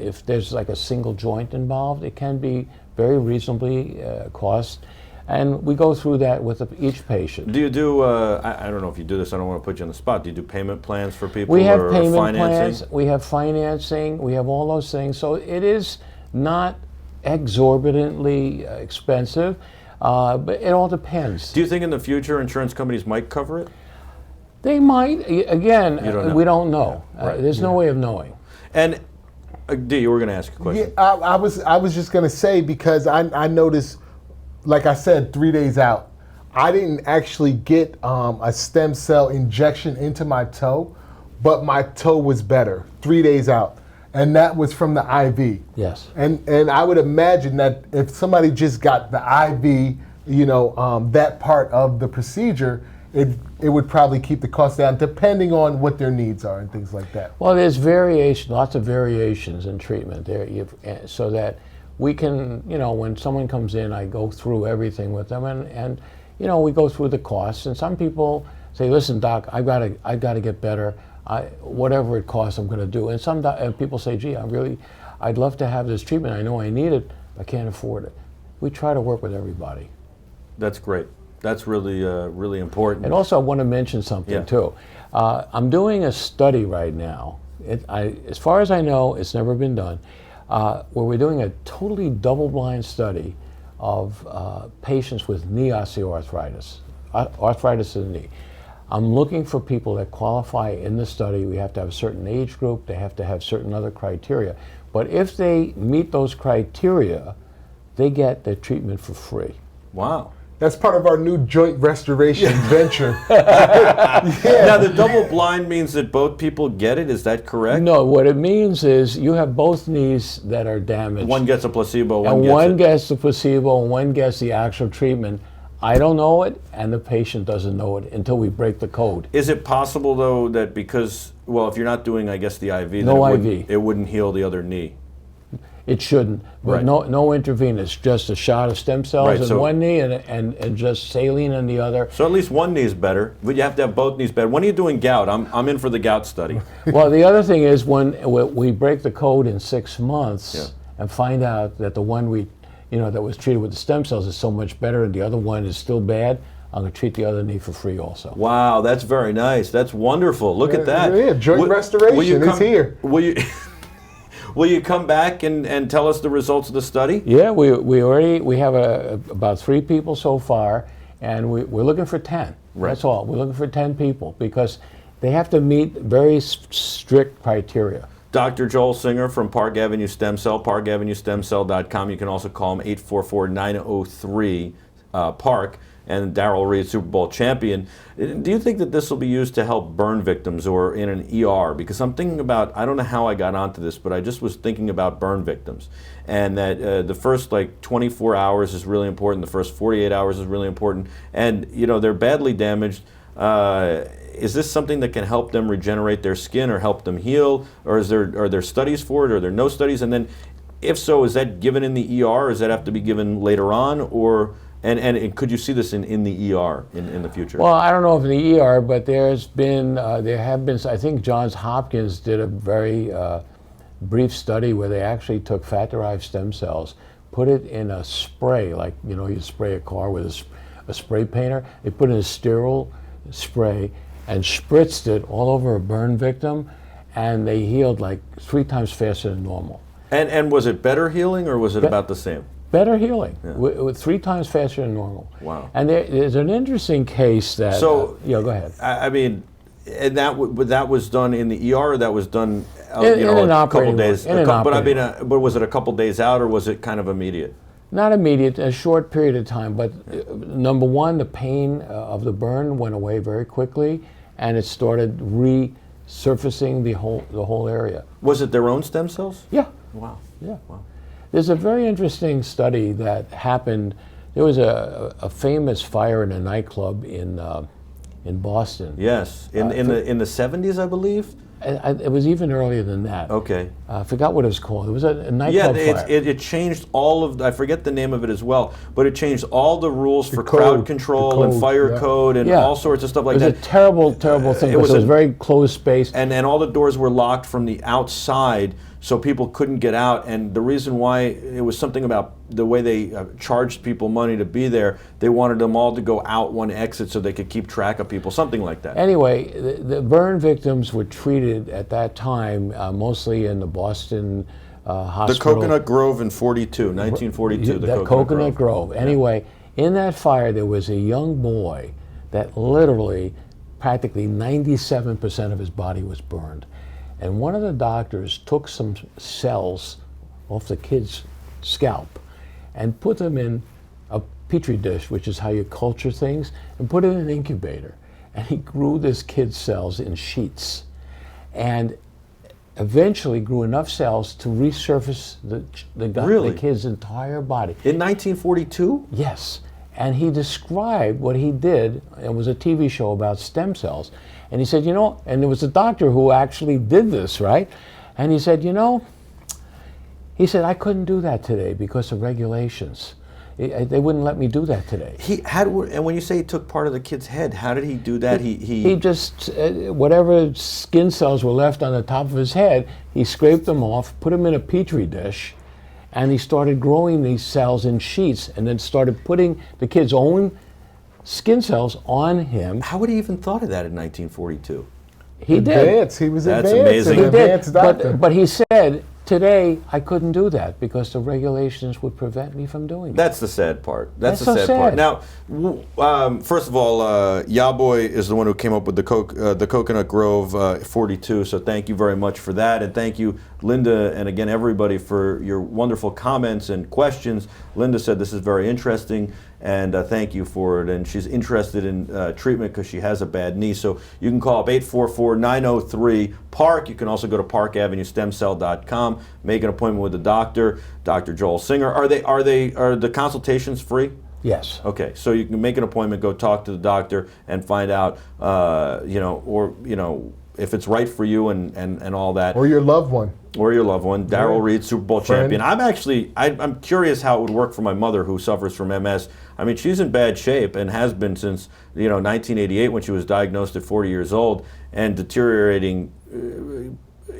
if there's like a single joint involved, it can be very reasonably cost. And we go through that with each patient. Do you do, I don't know if you do this, I don't want to put you on the spot, do you do payment plans for people? We have or payment financing? plans, we have financing, we have all those things. So it is not exorbitantly expensive, but it all depends. Do you think in the future insurance companies might cover it? They might. Again, don't know. we don't know. Yeah, right. There's no way of knowing. And, D, you were going to ask a question. Yeah, I was just going to say, because I noticed, like I said, 3 days out, I didn't actually get a stem cell injection into my toe, but my toe was better 3 days out. And that was from the IV. Yes. And I would imagine that if somebody just got the IV, that part of the procedure, it would probably keep the cost down, depending on what their needs are and things like that. Well, there's variation, lots of variations in treatment there, so that we can, when someone comes in, I go through everything with them, and we go through the costs. And some people say, "Listen, doc, I've got to get better. Whatever it costs, I'm going to do." And some people say, "Gee, I'd love to have this treatment. I know I need it. I can't afford it." We try to work with everybody. That's great. That's really, really important. And also, I want to mention something too. I'm doing a study right now. As far as I know, it's never been done. Where we're doing a totally double-blind study of patients with knee osteoarthritis, arthritis in the knee. I'm looking for people that qualify in the study. We have to have a certain age group. They have to have certain other criteria. But if they meet those criteria, they get their treatment for free. Wow. That's part of our new joint restoration venture. Now, the double blind means that both people get it. Is that correct? No, what it means is you have both knees that are damaged. One gets a placebo, one gets the placebo, and one gets the actual treatment. I don't know it, and the patient doesn't know it until we break the code. Is it possible though that because, well, if you're not doing, I guess, the IV, No then IV. it wouldn't heal the other knee? It shouldn't, but Right. no intravenous, just a shot of stem cells Right, in so- one knee and just saline in the other. So at least one knee is better, but you have to have both knees better. When are you doing gout? I'm in for the gout study. Well, the other thing is when we break the code in 6 months Yeah. and find out that the one that was treated with the stem cells is so much better and the other one is still bad, I'm going to treat the other knee for free also. Wow, that's very nice. That's wonderful. Look at that. Yeah, joint restoration is here. Will you will you come back and tell us the results of the study? Yeah, we have about 3 people so far, and we're looking for 10. Right. That's all. We're looking for 10 people because they have to meet very strict criteria. Dr. Joel Singer from Park Avenue Stem Cell, parkavenuestemcell.com. You can also call him 844-903-PARK. And Darrell Reid, Super Bowl champion. Do you think that this will be used to help burn victims or in an ER? Because I'm thinking about, I don't know how I got onto this, but I just was thinking about burn victims. And that the first 24 hours is really important, the first 48 hours is really important. And, they're badly damaged. Is this something that can help them regenerate their skin or help them heal? Or are there studies for it? Or are there no studies? And then, if so, is that given in the ER? Or does that have to be given later on? Or and could you see this in the ER in the future? Well, I don't know if in the ER, but there have been, I think Johns Hopkins did a very brief study where they actually took fat-derived stem cells, put it in a spray, like, you spray a car with a spray painter. They put in a sterile spray and spritzed it all over a burn victim, and they healed like 3 times faster than normal. And was it better healing or was it about the same? Better healing, with 3 times faster than normal. Wow. And there's an interesting case that. So, go ahead. I mean, and that was done in the ER, or that was done, In an a couple operating days. room. But was it a couple days out, or was it kind of immediate? Not immediate, a short period of time. But number one, the pain of the burn went away very quickly, and it started resurfacing the whole area. Was it their own stem cells? Yeah. Wow. Yeah. Wow. There's a very interesting study that happened. There was a famous fire in a nightclub in Boston. Yes, in the 70s, I believe. It was even earlier than that. Okay. I forgot what it was called. It was a nightclub fire. It changed all of, I forget the name of it as well, but it changed all the rules for code, crowd control and fire code and all sorts of stuff like that. It was a terrible thing. It was a very closed space. And all the doors were locked from the outside, so people couldn't get out. And the reason why, it was something about the way they charged people money to be there. They wanted them all to go out one exit so they could keep track of people, something like that. Anyway, the burn victims were treated at that time mostly in the Boston hospital. The Coconut Grove in 1942. The Coconut Grove. Anyway, in that fire, there was a young boy that literally, practically 97% of his body was burned. And one of the doctors took some cells off the kid's scalp and put them in a petri dish, which is how you culture things, and put it in an incubator. And he grew this kid's cells in sheets, and eventually grew enough cells to resurface the kid's entire body. In 1942? Yes. And he described what he did. It was a TV show about stem cells. And he said, and there was a doctor who actually did this, right? And he said, I couldn't do that today because of regulations. They wouldn't let me do that today. And when you say he took part of the kid's head, how did he do that? He just, whatever skin cells were left on the top of his head, he scraped them off, put them in a petri dish, and he started growing these cells in sheets, and then started putting the kid's own skin cells on him. How would he even thought of that in 1942? He did. He was That's advanced. amazing. An He advanced doctor. But he said, today I couldn't do that because the regulations would prevent me from doing it. That's the sad part. That's the so sad sad. part. Now, first of all, Yaboy is the one who came up with the Coconut Grove 42, so thank you very much for that. And thank you, Linda, and again, everybody, for your wonderful comments and questions. Linda said this is very interesting, and thank you for it. And she's interested in treatment because she has a bad knee. So you can call up 844-903-PARK. You can also go to parkavenuestemcell.com, make an appointment with the doctor, Dr. Joel Singer. Are the consultations free? Yes. Okay, so you can make an appointment, go talk to the doctor, and find out, if it's right for you and all that. Or your loved one. Or your loved one. Darrell Reid, Super Bowl Friend. champion. I'm curious how it would work for my mother who suffers from MS. I mean, she's in bad shape and has been since 1988 when she was diagnosed at 40 years old and deteriorating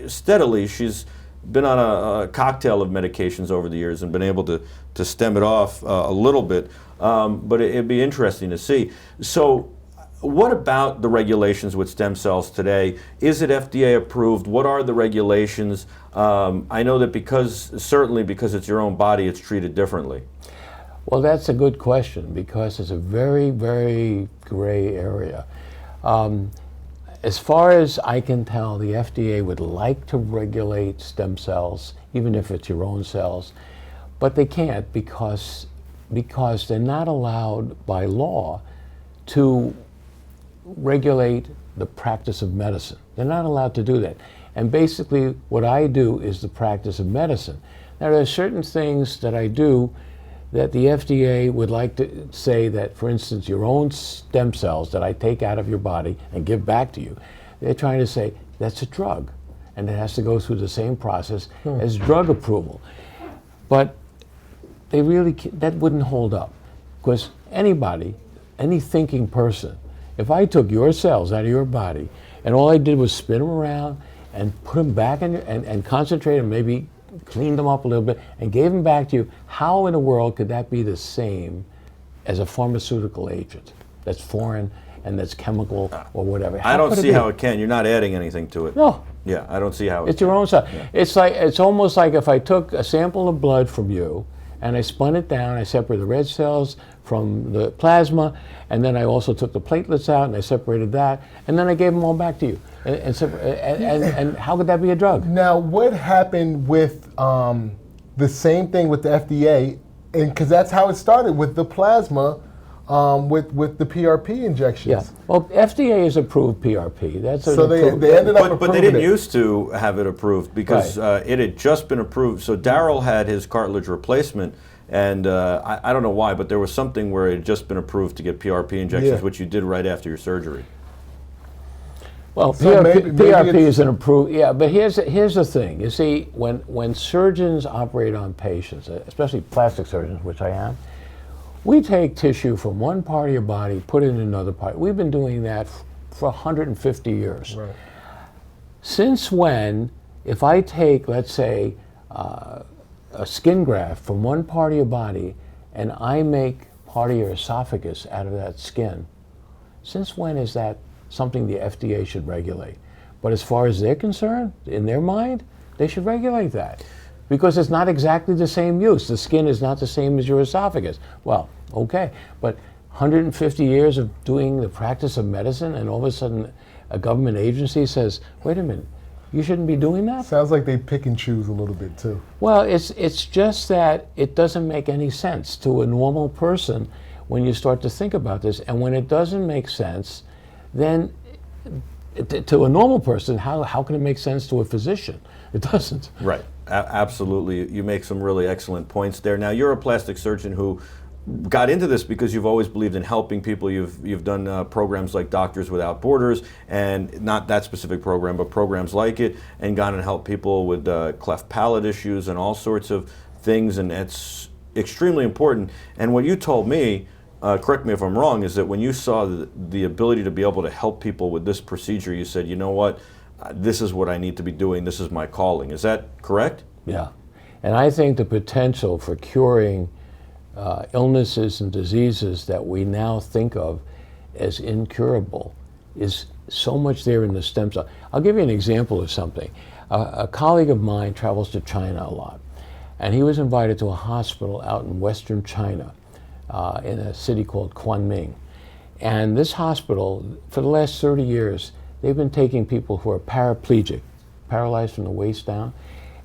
steadily. She's been on a cocktail of medications over the years and been able to stem it off a little bit. But it'd be interesting to see. So what about the regulations with stem cells today? Is it FDA approved? What are the regulations? I know that certainly because it's your own body, it's treated differently. Well, that's a good question because it's a very, very gray area. As far as I can tell, the FDA would like to regulate stem cells, even if it's your own cells, but they can't because they're not allowed by law to regulate the practice of medicine. They're not allowed to do that. And basically what I do is the practice of medicine. Now there are certain things that I do that the FDA would like to say that, for instance, your own stem cells that I take out of your body and give back to you, they're trying to say that's a drug and it has to go through the same process as drug approval. But that wouldn't hold up because anybody, any thinking person, if I took your cells out of your body and all I did was spin them around and put them back in and concentrate them, maybe cleaned them up a little bit and gave them back to you, how in the world could that be the same as a pharmaceutical agent that's foreign and that's chemical or whatever? I don't see how it can. You're not adding anything to it. No. Yeah, I don't see how it's your own cell. Yeah. It's almost like if I took a sample of blood from you and I spun it down, I separated the red cells from the plasma, and then I also took the platelets out and I separated that, and then I gave them all back to you. And how could that be a drug? Now, what happened with the same thing with the FDA? And because that's how it started with the plasma, with the PRP injections. Yeah. Well, FDA has approved PRP. So they ended up approving but they didn't it. used to have it approved because it had just been approved. So Darrell had his cartilage replacement, and I don't know why, but there was something where it had just been approved to get PRP injections, which you did right after your surgery. Well, So PRP is an approved, but here's the thing. You see, when surgeons operate on patients, especially plastic surgeons, which I am, we take tissue from one part of your body, put it in another part. We've been doing that for 150 years. Right. Since when, if I take, let's say, a skin graft from one part of your body and I make part of your esophagus out of that skin, since when is that something the FDA should regulate? But as far as they're concerned, in their mind, they should regulate that because it's not exactly the same use. The skin is not the same as your esophagus. Well, okay, but 150 years of doing the practice of medicine and all of a sudden a government agency says, wait a minute, you shouldn't be doing that? Sounds like they pick and choose a little bit too. Well, it's just that it doesn't make any sense to a normal person when you start to think about this. And when it doesn't make sense, then to a normal person, how can it make sense to a physician? It doesn't. Right. Absolutely. You make some really excellent points there. Now, you're a plastic surgeon who got into this because you've always believed in helping people. You've done programs like Doctors Without Borders, and not that specific program, but programs like it, and gone and helped people with cleft palate issues and all sorts of things, and it's extremely important. And what you told me, correct me if I'm wrong, is that when you saw the ability to be able to help people with this procedure, you said, you know what, this is what I need to be doing, this is my calling. Is that correct? Yeah. And I think the potential for curing illnesses and diseases that we now think of as incurable is so much there in the stem cell. I'll give you an example of something. A colleague of mine travels to China a lot, and he was invited to a hospital out in western China in a city called Kunming. And this hospital, for the last 30 years, they've been taking people who are paraplegic, paralyzed from the waist down,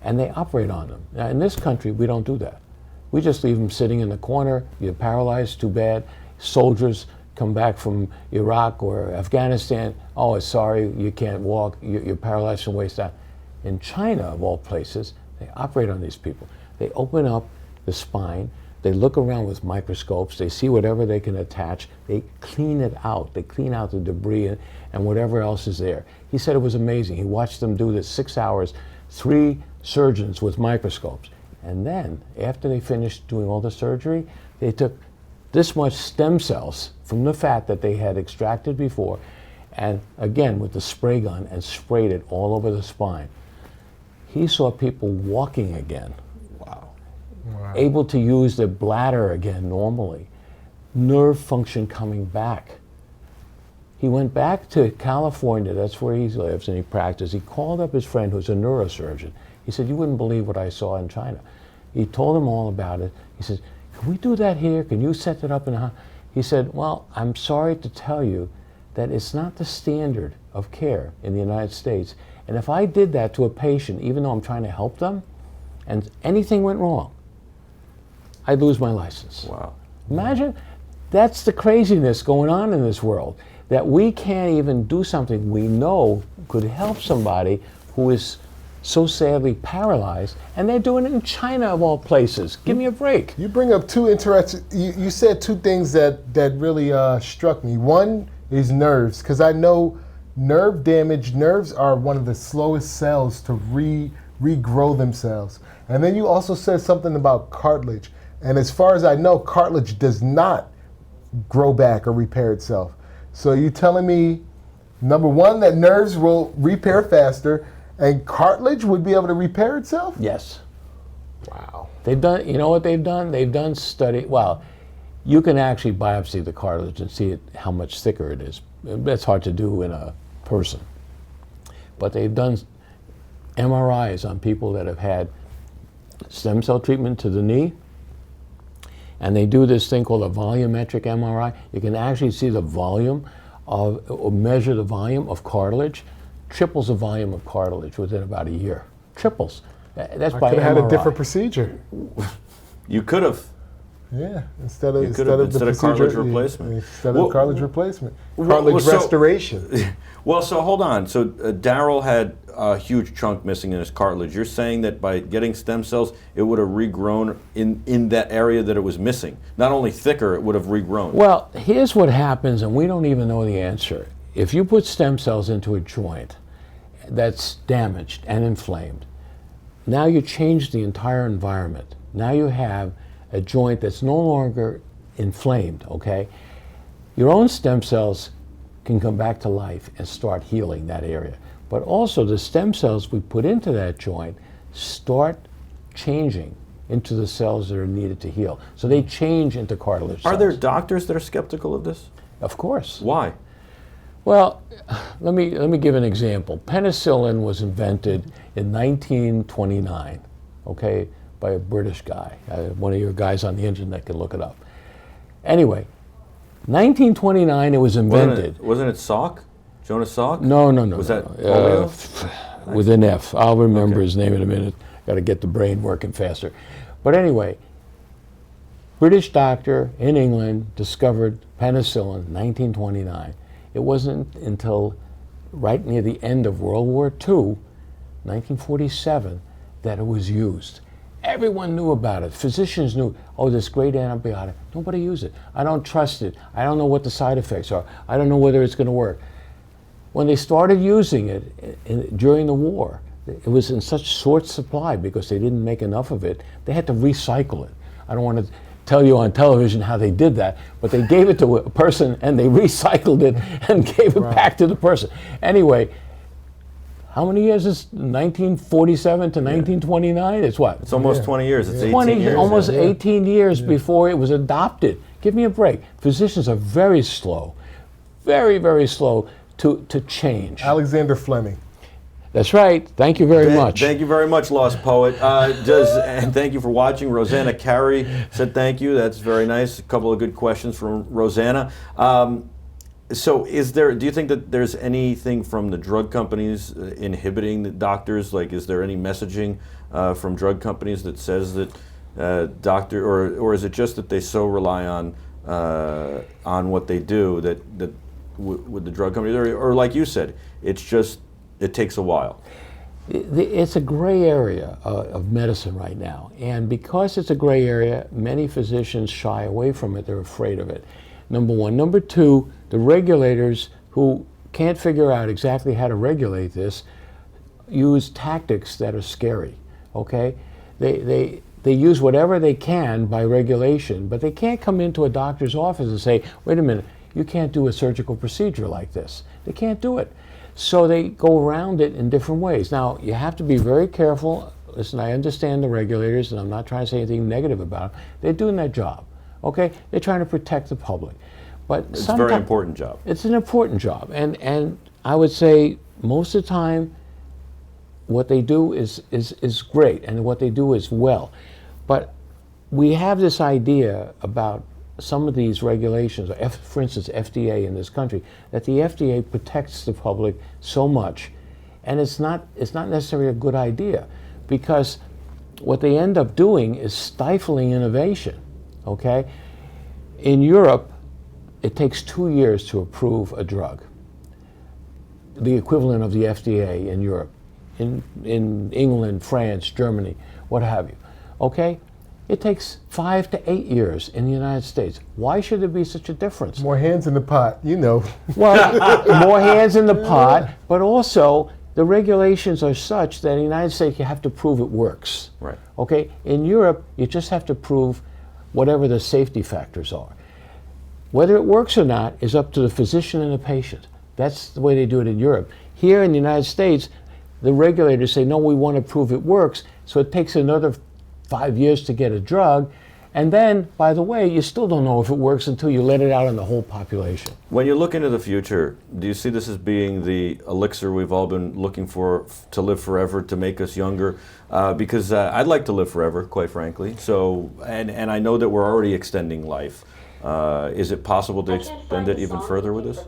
and they operate on them. Now, in this country, we don't do that. We just leave them sitting in the corner. You're paralyzed, too bad. Soldiers come back from Iraq or Afghanistan. Oh, sorry, you can't walk. You're paralyzed from the waist down. In China, of all places, they operate on these people. They open up the spine. They look around with microscopes. They see whatever they can attach. They clean it out. They clean out the debris and whatever else is there. He said it was amazing. He watched them do this 6 hours, 3 surgeons with microscopes. And then, after they finished doing all the surgery, they took this much stem cells from the fat that they had extracted before, and again with the spray gun, and sprayed it all over the spine. He saw people walking again. Wow. Able to use their bladder again normally. Nerve function coming back. He went back to California, that's where he lives, and he practiced. He called up his friend who's a neurosurgeon. He said, you wouldn't believe what I saw in China. He told him all about it. He said, can we do that here? Can you set it up in a... He said, well, I'm sorry to tell you that it's not the standard of care in the United States. And if I did that to a patient, even though I'm trying to help them, and anything went wrong, I'd lose my license. Wow. Imagine, that's the craziness going on in this world, that we can't even do something we know could help somebody who is so sadly paralyzed, and they're doing it in China of all places. Give me a break. You bring up two interesting, you said two things that really struck me. One is nerves, because I know nerve damage, nerves are one of the slowest cells to regrow themselves. And then you also said something about cartilage. And as far as I know, cartilage does not grow back or repair itself. So you telling me, number one, that nerves will repair faster, and cartilage would be able to repair itself? Yes. Wow. They've done, you know what they've done? They've done study, well, you can actually biopsy the cartilage and see how much thicker it is. That's hard to do in a person. But they've done MRIs on people that have had stem cell treatment to the knee, and they do this thing called a volumetric MRI. You can actually see the volume of, or measure the volume of cartilage, triples the volume of cartilage within about a year. Triples. That's I by could have MRI. had a different procedure. You could have. Yeah, instead of cartilage replacement. Instead Well, of cartilage replacement, well, cartilage so- restoration. Well, so hold on. So Darrell had a huge chunk missing in his cartilage. You're saying that by getting stem cells, it would have regrown in that area that it was missing. Not only thicker, it would have regrown. Well, here's what happens, and we don't even know the answer. If you put stem cells into a joint that's damaged and inflamed, now you change the entire environment. Now you have a joint that's no longer inflamed, okay? Your own stem cells can come back to life and start healing that area. But also the stem cells we put into that joint start changing into the cells that are needed to heal. So they change into cartilage cells. Are there doctors that are skeptical of this? Of course. Why? Well, let me give an example. Penicillin was invented in 1929, okay, by a British guy. One of your guys on the internet can look it up. Anyway, 1929 it was invented. Wasn't it Salk? Jonas Salk? No. Was that with an F. I'll remember Okay. his name in a minute. Got to get the brain working faster. But anyway, British doctor in England discovered penicillin in 1929. It wasn't until right near the end of World War II, 1947, that it was used. Everyone knew about it. Physicians knew, oh, this great antibiotic. Nobody used it. I don't trust it. I don't know what the side effects are. I don't know whether it's going to work. When they started using it during the war, it was in such short supply because they didn't make enough of it. They had to recycle it. I don't want to tell you on television how they did that, but they gave it to a person and they recycled it and gave it back to the person. Anyway, how many years is 1947 to 1929? It's what? It's almost 20 years. It's 18 years. Almost 18 years before it was adopted. Give me a break. Physicians are very slow, very, very slow to change. Alexander Fleming. That's right. Thank you very much. Thank you very much, Lost Poet. And thank you for watching. Rosanna Carey said thank you. That's very nice. A couple of good questions from Rosanna. So do you think that there's anything from the drug companies inhibiting the doctors? Like, is there any messaging from drug companies that says that or is it just that they so rely on what they do that with the drug companies? Or like you said, it's just, it takes a while? It's a gray area of medicine right now. And because it's a gray area, many physicians shy away from it. They're afraid of it. Number one. Number two, the regulators who can't figure out exactly how to regulate this use tactics that are scary, okay? They use whatever they can by regulation, but they can't come into a doctor's office and say, wait a minute, you can't do a surgical procedure like this. They can't do it. So they go around it in different ways. Now, you have to be very careful. Listen, I understand the regulators, and I'm not trying to say anything negative about them. They're doing their job, okay? They're trying to protect the public. But It's a very important job. It's an important job. And I would say most of the time, what they do is great, and what they do is well. But we have this idea about some of these regulations, for instance, FDA in this country, that the FDA protects the public so much, and it's not necessarily a good idea, because what they end up doing is stifling innovation, okay? In Europe, it takes 2 years to approve a drug, the equivalent of the FDA in Europe, in England, France, Germany, what have you, okay? It takes 5 to 8 years in the United States. Why should there be such a difference? More hands in the pot, you know. Well, more hands in the pot, but also the regulations are such that in the United States you have to prove it works. Right. Okay? In Europe, you just have to prove whatever the safety factors are. Whether it works or not is up to the physician and the patient. That's the way they do it in Europe. Here in the United States, the regulators say, no, we want to prove it works, so it takes another 5 years to get a drug, and then, by the way, you still don't know if it works until you let it out in the whole population. When you look into the future, do you see this as being the elixir we've all been looking for to live forever, to make us younger? Because I'd like to live forever, quite frankly. So, and I know that we're already extending life. Is it possible to extend it even further with this?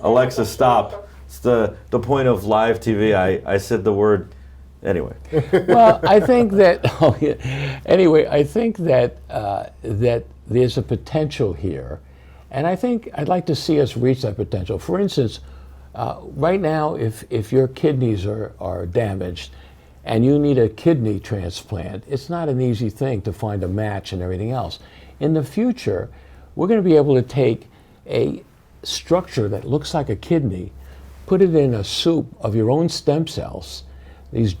Alexa, stop. It's the point of live TV. I said the word. Anyway. Well, I think that. Oh, yeah. Anyway, I think that that there's a potential here, and I think I'd like to see us reach that potential. For instance, right now, if your kidneys are damaged, and you need a kidney transplant, it's not an easy thing to find a match and everything else. In the future, we're going to be able to take a structure that looks like a kidney, put it in a soup of your own stem cells, these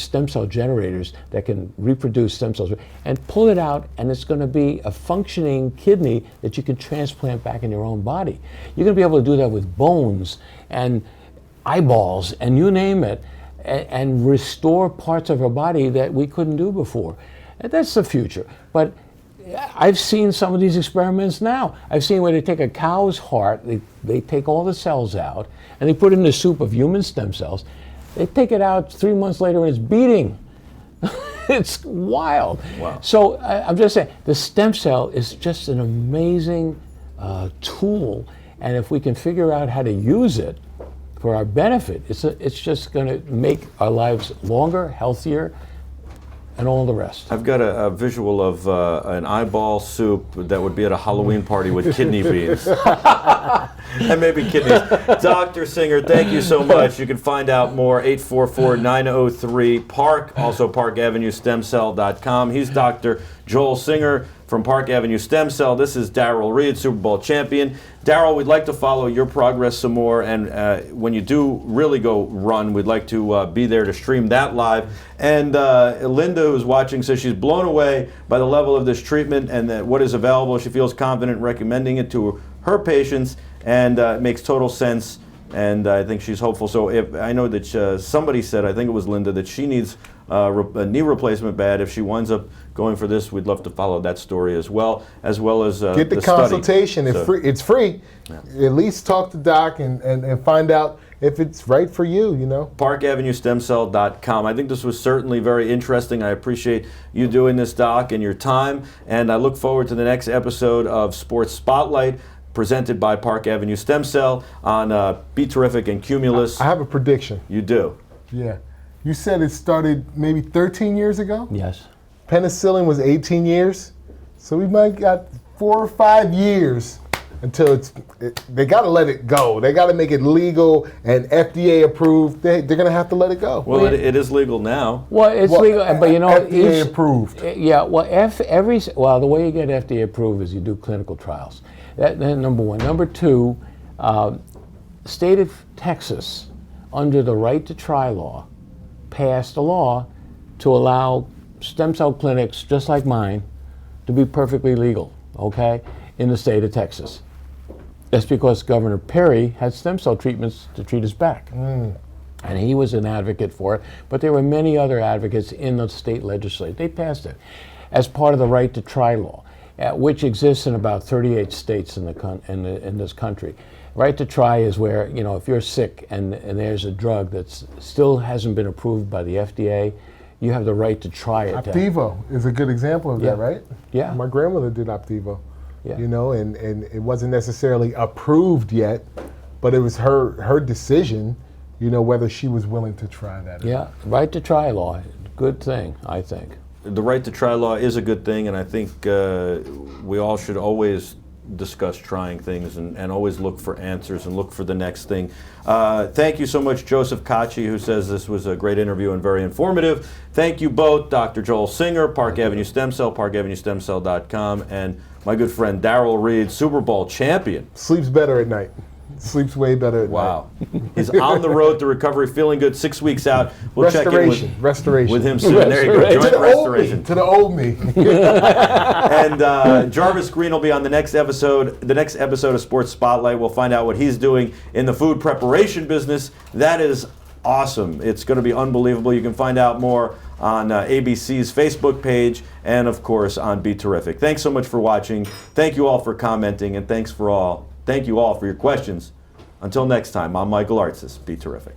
stem cell generators that can reproduce stem cells, and pull it out, and it's going to be a functioning kidney that you can transplant back in your own body. You're going to be able to do that with bones and eyeballs and you name it, and restore parts of our body that we couldn't do before. And that's the future. But I've seen some of these experiments now. I've seen where they take a cow's heart, they take all the cells out, and they put it in a soup of human stem cells. They take it out 3 months later and it's beating. It's wild. Wow. So I'm just saying, the stem cell is just an amazing tool, and if we can figure out how to use it for our benefit, it's just going to make our lives longer, healthier, and all the rest. I've got a visual of an eyeball soup that would be at a Halloween party with kidney beans. And maybe kidneys. Dr. Singer, thank you so much. You can find out more, 844-903-PARK, also parkavenuestemcell.com. He's Dr. Joel Singer from Park Avenue Stem Cell. This is Darrell Reid, Super Bowl champion. Darrell, we'd like to follow your progress some more, and when you do really go run, we'd like to be there to stream that live. And Linda, who's watching, says she's blown away by the level of this treatment and that what is available. She feels confident recommending it to her patients, and it makes total sense, and I think she's hopeful. So if I know that somebody said, I think it was Linda, that she needs a knee replacement bad. If she winds up going for this, we'd love to follow that story as well as get the consultation. Study. It's free. Yeah. At least talk to doc and find out if it's right for you, you know. parkavenuestemcell.com. I think this was certainly very interesting. I appreciate you doing this, Doc, and your time, and I look forward to the next episode of Sports Spotlight, presented by Park Avenue Stem Cell on Be Terrific and Cumulus. I have a prediction. You do? Yeah. You said it started maybe 13 years ago? Yes. Penicillin was 18 years. So we might got 4 or 5 years until they got to let it go. They got to make it legal and FDA approved. They're going to have to let it go. Well, it is legal now. Well, it's legal, but FDA approved. Yeah, well, the way you get FDA approved is you do clinical trials. That's number one. Number two, state of Texas, under the right to try law, passed a law to allow stem cell clinics just like mine to be perfectly legal, okay, in the state of Texas. That's because Governor Perry had stem cell treatments to treat his back. And he was an advocate for it, but there were many other advocates in the state legislature. They passed it as part of the right to try law, which exists in about 38 states in this country. Right to try is where, if you're sick and there's a drug that still hasn't been approved by the FDA, you have the right to try it. Opdivo is a good example of that, right? Yeah. My grandmother did Opdivo, Yeah. and it wasn't necessarily approved yet, but it was her decision, whether she was willing to try that. Yeah, right to try law, good thing, I think. The right to try law is a good thing, and I think we all should always discuss trying things and always look for answers and look for the next thing. Thank you so much, Joseph Kachi, who says this was a great interview and very informative. Thank you both, Dr. Joel Singer, Park Avenue Stem Cell, parkavenuestemcell.com, and my good friend Darrell Reid, Super Bowl champion. Sleeps better at night. Sleeps way better at night. Wow. He's on the road to recovery, feeling good, 6 weeks out. We'll check in with him soon. There you go, joint restoration. To the old me. And Jarvis Green will be on the next episode of Sports Spotlight. We'll find out what he's doing in the food preparation business. That is awesome. It's going to be unbelievable. You can find out more on ABC's Facebook page and, of course, on Be Terrific. Thanks so much for watching. Thank you all for commenting, and thank you all for your questions. Until next time, I'm Michael Artsis. Be terrific.